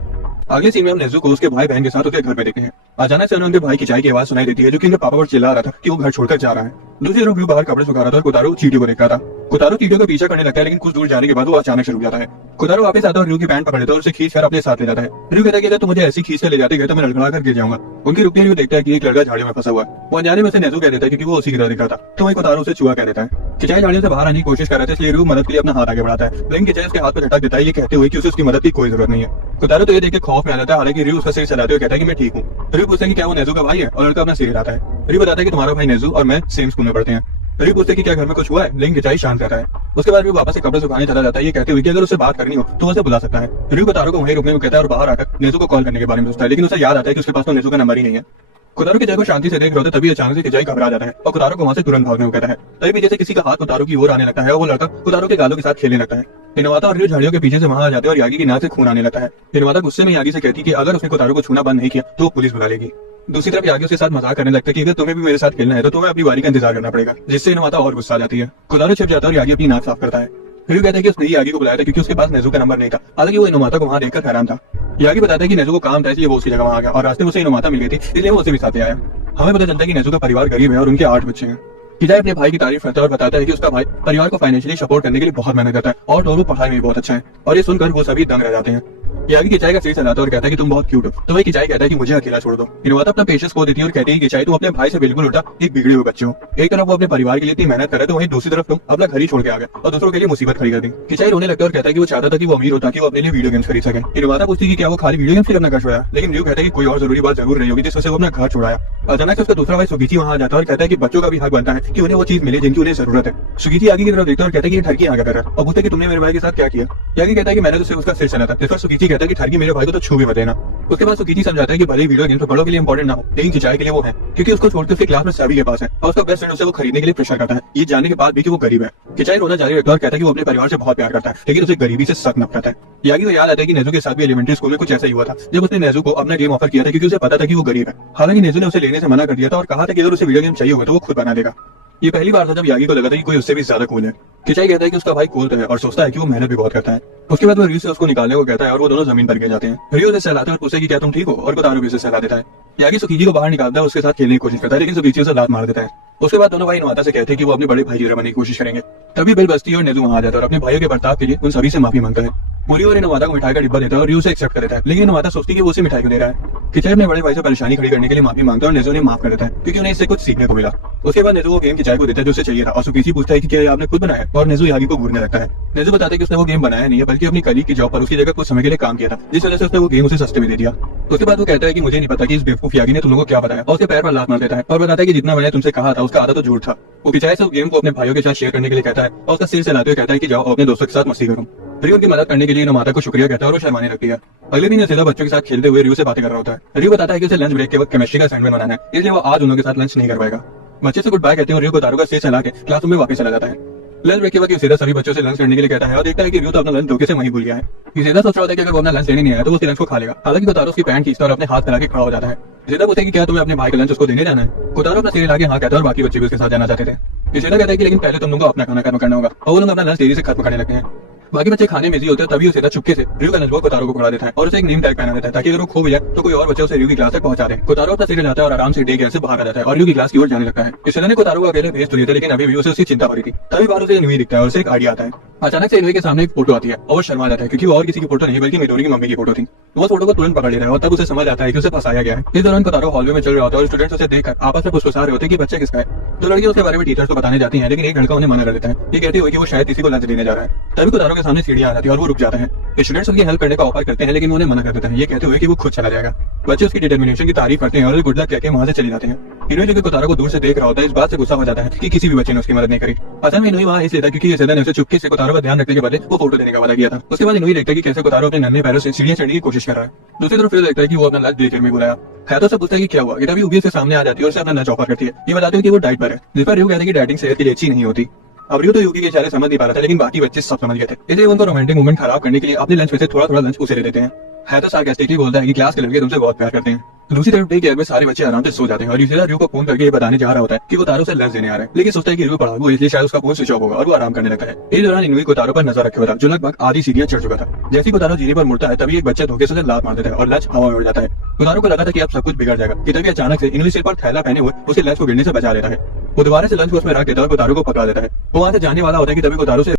अगले सीन में हम नेज़ु को उसके भाई बहन के साथ उसके घर में देखते हैं। अचानक से उनके भाई की चाय की आवाज सुनाई देती है जो कि उनके पापा पर चिल्ला रहा था कि वो घर छोड़कर जा रहा है। दूसरी तरफ रियो बाहर कपड़े सुखा रहा था और कोतारो चींटियों को देख रहा था। कोतारो चींटियों का पीछा करने लगता है, लेकिन कुछ दूर जाने के बाद वो अचानक से रुक जाता है। कोतारो वापस आता है और रियो की पैंट पकड़ लेता है और उसे खींच कर अपने साथ ले जाता है। रियो कहता है कि अगर तुम मुझे ऐसी खींच कर ले जाते गए तो मैं लड़खड़ा कर गिर जाऊंगा। उनकी रुकते रियो देखता है कि एक लड़का झाड़ियों में फंसा हुआ है। वो अनजाने में उसे नेज़ु कह देता है क्योंकि वो उसी की तरह दिख रहा था। तो वही कोतारो उसे चूहा कह देता है। किचाई झाड़ियों से बाहर आने की कोशिश कर रहा था, इसलिए रियो मदद के लिए अपना हाथ आगे बढ़ाता है, लेकिन किचाई उसके हाथ पर झटक देता है, ये कहते हुए कि उसे उसकी मदद की कोई जरूरत नहीं है। कोतारो तो ये देख के खौफ में आ जाता है, हालांकि रियो उसका सिर चलाते हुए कहता है कि मैं ठीक हूँ। रियो पूछता है कि क्या वो नेज़ु का भाई है, और लड़का अपना सिर हिलाता है। रियो बताता है कि तुम्हारा भाई नेज़ु और मैं सेम स्कूल में पढ़ते हैं। रियो पूछते हैं कि क्या घर में कुछ हुआ है, लेकिन किचाई शांत रहता है। उसके बाद रियो वापस से कपड़े सुखाने चला जाता है, ये कहते हुए कि अगर उसे बात करनी हो तो उसे बुला सकता है। रियो कोतारो को वहीं रुकने में कहता है और बाहर आकर नेज़ु को कॉल करने के बारे में सोचता है, लेकिन उसे याद आता है कि उसके पास तो नेज़ु का नंबर ही नहीं है। कोतारो की जगह को शांति से देख रहे होते तभी अचानक से किचाई घबरा जाता है और कोतारो को वहां से तुरंत भागने को कहता है। तभी भी जैसे किसी का हाथ कोतारो की ओर आने लगता है और वो लड़का कोतारो के गालों के साथ खेलने लगता है। इनोवाता और रियो झाड़ियों के पीछे से वहां आ जाते हैं और यागी की नाक से खून आने लगता है। इनोवाता गुस्से में यागी से कहती है कि अगर उसने कोतारो को छूना बंद नहीं किया तो वो पुलिस बुला लेगी। दूसरी तरफ यागी उसके साथ मजाक करने लगता है कि अगर तुम्हें भी मेरे साथ खेलना है तो तुम्हें अपनी बारी का इंतजार करना पड़ेगा, जिससे इनोवाता और गुस्सा आ जाती है। कोतारो छिप जाता है और यागी अपनी नाक साफ करता है। रियो कहता है कि उसने यागी को बुलाया था क्योंकि उसके पास नेज़ु का नंबर नहीं था, हालांकि वो इनोवाता को वहां देखकर हैरान था। यागी बताता है कि नेज़ु को काम था इसलिए वो उसकी जगह वहां आ गया और रास्ते में उसे इनोवाता मिल गई थी, इसलिए वो उसे भी साथ ले आया। हमें पता चलता है कि नेज़ु का परिवार गरीब है और उनके 8 बच्चे हैं। किचाई अपने भाई की तारीफ करता है और बताता है कि उसका भाई परिवार को फाइनेंशियली सपोर्ट करने के लिए बहुत मेहनत करता है और वो पढ़ाई में भी बहुत अच्छा है, और ये सुनकर वो सभी दंग रह जाते हैं। यागी किचाई का सिर चलाता है और कहता है कि तुम बहुत क्यूट हो, तो वही किचाई कहता है कि मुझे अकेला छोड़ दो। इनोवाता अपना पेशेंस खो देती है और कहती है कि किचाई तुम अपने भाई से बिल्कुल उल्टा एक बिगड़े हुए बच्चे हो। एक तरफ वो अपने परिवार के लिए इतनी मेहनत कर रहे तो वहीं दूसरी तरफ तुम अपना घर ही छोड़ के आ गए और दूसरों के लिए मुसीबत खड़ी कर दी। किचाई रोने लगता है और कहता है कि वो चाहता था कि वो अमीर हो ताकि वो अपने लिए वीडियो गेम्स खरीद सके। इनोवाता पूछती है कि क्या वो खाली वीडियो गेम्स के लिए अपना घर छोड़ा, लेकिन रियो कहता है कि कोई और जरूरी बात जरूर रही होगी जिससे वो अपना घर छोड़ाया। अचानक से उसका दूसरा भाई सुगीची वहां आ जाता है और कहता है कि बच्चों का भी हक बनता है कि उन्हें वो चीज मिले जिनकी उन्हें जरूरत है। सुगीची आगे की तरफ देखता है और कहता है कि ये ठरकी आगे कर रहा है और पूछता है कि तुमने मेरे भाई के साथ क्या किया। यागी कहता है कि मैंने तो सिर्फ उसका सिर चला था, जिस पर सुगीची कहता है कि ठरकी मेरे भाई को तो छू भी मत देना। उसके बाद सुगीची समझाता है कि भले वीडियो गेम्स बड़ों के लिए इंपॉर्टेंट ना हो, लेकिन किचाई के लिए वो है, क्योंकि उसको छोड़कर उसके क्लास में सभी के पास है और उसका बेस्ट फ्रेंड उसे वो खरीदने के लिए प्रेशर करता है, ये जानने के बाद भी कि वो गरीब है। किचाई रोना जारी रखता है और कहता है कि वो अपने परिवार से बहुत प्यार करता है, लेकिन उसे गरीबी से सख्त नफरत है। यागी को याद आता है कि नेज़ु के साथ भी एलिमेंट्री स्कूल में कुछ ऐसा ही हुआ था, जब उसने नेज़ु को अपना गेम ऑफर किया था क्योंकि उसे पता था कि वो गरीब है। हालांकि नेज़ु ने उसे लेने से मना कर दिया था और कहा था कि अगर उसे वीडियो गेम चाहिए होगा तो वो खुद बना देगा। ये पहली बार था जब यागी को लगा था कि कोई उससे भी ज्यादा कूल है। किचाई कहता है कि उसका भाई कूल तो है और सोचता है कि वो मेहनत भी बहुत करता है। उसके बाद वो रियो से उसको निकालने को कहता है और वो दोनों जमीन पर गिर जाते हैं। रियो उसे सहलाते हैं और पूछता है कि क्या तुम ठीक हो, और कोतारो भी उसे सहला देता है। यागी सुकीजी को बाहर निकालता है, उसके साथ खेलने की कोशिश करता है, लेकिन सुकीजी उसे लात मार देता है। उसके बाद दोनों भाई इनोवाता से कहते हैं कि वो अपने बड़े भाई की तरह बनने की कोशिश करेंगे। तभी बेल बजती है और नेज़ु वहां आ जाता है और अपने भाइयों के बर्ताव के लिए उन सभी से माफी मांगता है। मुरी और इनोवाता को मिठाई का डिब्बा देता है और रियो उसे एक्सेप्ट कर देता है, लेकिन इनोवाता सोचती है कि वो उसे मिठाई को दे रहा है। किचाई अपने बड़े भाई से परेशानी खड़ी करने के लिए माफी मांगता है और नेज़ु ने माफ कर देता है क्योंकि उन्हें इससे कुछ सीखने को मिला। उसके बाद नेज़ु वो गेम किचाई को देता है जो उसे चाहिए था और सुकीजी पूछता है कि क्या आपने खुद बनाया, और नेज़ु यागी को घूरने लगता है। नेज़ु बताता है कि उसने वो गेम बनाया नहीं है, बल्कि अपनी कलीग की जॉब पर उसकी जगह कुछ समय के लिए काम किया था, जिस वजह से उसने वो गेम उसे सस्ते में दे दिया। उसके बाद वो कहता है कि मुझे नहीं पता कि इस बेवकूफ यागी ने तुम लोगों को क्या बताया, और उसके पैर पर लात मार देता है और बताता है कि जितना मैंने तुमसे कहा था उसका आधा तो झूठ था। वो किचाई से गेम को अपने भाइयों के साथ शेयर करने के लिए कहता है और उसका सिर चलाते हुए कहता है कि जाओ अपने दोस्तों के साथ मस्ती करो। रियो उनकी मदद करने के लिए इनोवाता को शुक्रिया कहता है और वो शर्माने लगती है। अगले दिन यूसेदा बच्चों के साथ खेलते हुए रियो से बातें कर रहा होता है। रियो बताता है कि उसे लंच ब्रेक के वक्त केमिस्ट्री का असाइनमेंट बनाना है, इसलिए वो आज उन लोगों के साथ लंच नहीं कर पाएगा। बच्चे से गुड बाय कहते हैं और रियो कोतारो का सिर चला के क्लासरूम में वापस चला जाता है। लंच ब्रेक के वक्त यूसेदा सभी बच्चों से लंच करने के लिए कहता है और देखता है कि रियो तो अपना लंच धोखे से वहीं भूल गया है। यूसेदा सोच रहा होता है कि अगर वो अपना लंच लेने नहीं आया तो वो उसके लंच को खा लेगा, हालांकि कोतारो उसकी पैंट खींचता और अपने हाथ फैला के खड़ा हो जाता है। यूसेदा पूछता है कि क्या तुम्हें अपने भाई का लंच उसको देने जाना है। कोतारो अपना सिर हिला के हाँ कहता है और बाकी बच्चे भी उसके साथ जाना चाहते थे। यूसेदा कहता है कि लेकिन पहले तुम लोगों को अपना खाना खत्म करना होगा, और वो लोग अपना लंच देरी से खत्म करने लगते हैं। बाकी बच्चे खाने में बिजी होते हैं, तभी उसे चुपके से रयू का लंचबॉक्स कोतारो को पकड़ा देता है और उसे एक नेम टैग पहना देता है, ताकि अगर वो खो भी जाए तो कोई और बच्चा उसे रयू की क्लास तक पहुंचा दे। कोतारो अपना सीरियल आता है और आराम से डे केयर से बाहर आ जाता है और रयू की क्लास की ओर जाने लगता है। इस ने कोतारो को अकेले भेज तो दिया था, लेकिन अभी भी उसे उसकी चिंता हो रही थी। तभी बाहर उसे इनुई दिखता है और उसे एक आइडिया आता है। अचानक से इनुई के सामने एक फोटो आती है और वो शर्मा जाता है, क्योंकि वो और किसी की फोटो नहीं बल्कि मिडोरी की मम्मी की फोटो थी। वो फोटो को तुरंत पकड़ लेता है और तब उसे समझ आता है कि उसे फंसाया गया है। इस दौरान कोतारो हॉलवे में चल रहा होता है और स्टूडेंट्स उसे देखकर आपस में फुसफुसा रहे होते हैं कि बच्चा किसका है। तो लड़कियां उसके बारे में टीचर्स को बताने जाती हैं, लेकिन एक लड़का उन्हें मना कर देता है, ये कहते हुए कि वो शायद किसी को लंच देने जा रहा है। तभी कोतारो के सामने सीढ़ियां आ जाती है और वो रुक जाता है। स्टूडेंट्स उसकी हेल्प करने का ऑफर करते हैं, लेकिन वो उन्हें मना कर देता है, ये कहते हुए कि वो खुद चला जाएगा। बच्चे उसकी डिटर्मिनेशन की तारीफ करते हैं और गुड लक कहकर वहां से चले जाते हैं। इनुई जो कि कोतारो को दूर से देख रहा होता है, इस बात से गुस्सा हो जाता है कि किसी भी बच्चे ने उसकी मदद नहीं करी। असल में इनुई वहां इसलिए था क्योंकि यसदा ने उसे चुपके से कोतारो का ध्यान रखने के बदले वो फोटो देने का वादा किया था। उसके बाद इनुई देखता है कि कैसे कोतारो अपने नन्हे पैरों से सीढ़ियां चढ़ने की कोशिश कर रहा है। दूसरी तरफ फिर देखता है कि वो अपना लंच देकर में बुलाया है, तो सब पूछता है कि क्या हुआ। गिटा भी उबी से सामने आ जाती है और उसे अपना लंच ऑफर करती है, ये बताते हैं कि वो डाइट पर है, जिस पर रयू कहते हैं कि डाइटिंग सेहत के लिए अच्छी नहीं होती। अब रयू तो यूकी के इशारे समझ नहीं पा रहा था, लेकिन बाकी बच्चे सब समझ गए थे, इसलिए उनको रोमांटिक मूवमेंट खराब करने के लिए अपने लंच में से थोड़ा थोड़ा लंच उसे दे देते हैं। है तो सार्कास्टिकली बोलता है कि क्लास के लड़के तुमसे बहुत प्यार करते हैं। दूसरी तरफ डे केयर में सारे बच्चे आराम से सो जाते हैं और यूजिला रयू को फोन करके ये बताने जा रहा होता है कि वो तारो से लंच देने आ रहा है, लेकिन सोचता है कि रयू पड़ा वो, इसलिए शायद उसका फोन स्विच ऑफ होगा और वो आराम करने लगता है। इस दौरान इनुई को तारो पर नजर रखे हुआ था, जो लगभग आधी सीढ़ियां चढ़ चुका था। जैसे ही कोतारो जीने पर मुड़ता है, तभी एक बच्चा धोखे से उसे लात मार देता है और लंच हवा में उड़ जाता है। कोतारो को लगा था कि अब सब कुछ बिगड़ जाएगा कि तभी अचानक से इनुई सिर पर थैला पहने हुए उसे लंच को गिरने से बचा लेता है। वो दोबारा से लंच को उसमें रख देता है और कोतारो को पकड़ा देता है। वो वहां से जाने वाला होता है कि तभी कोतारो से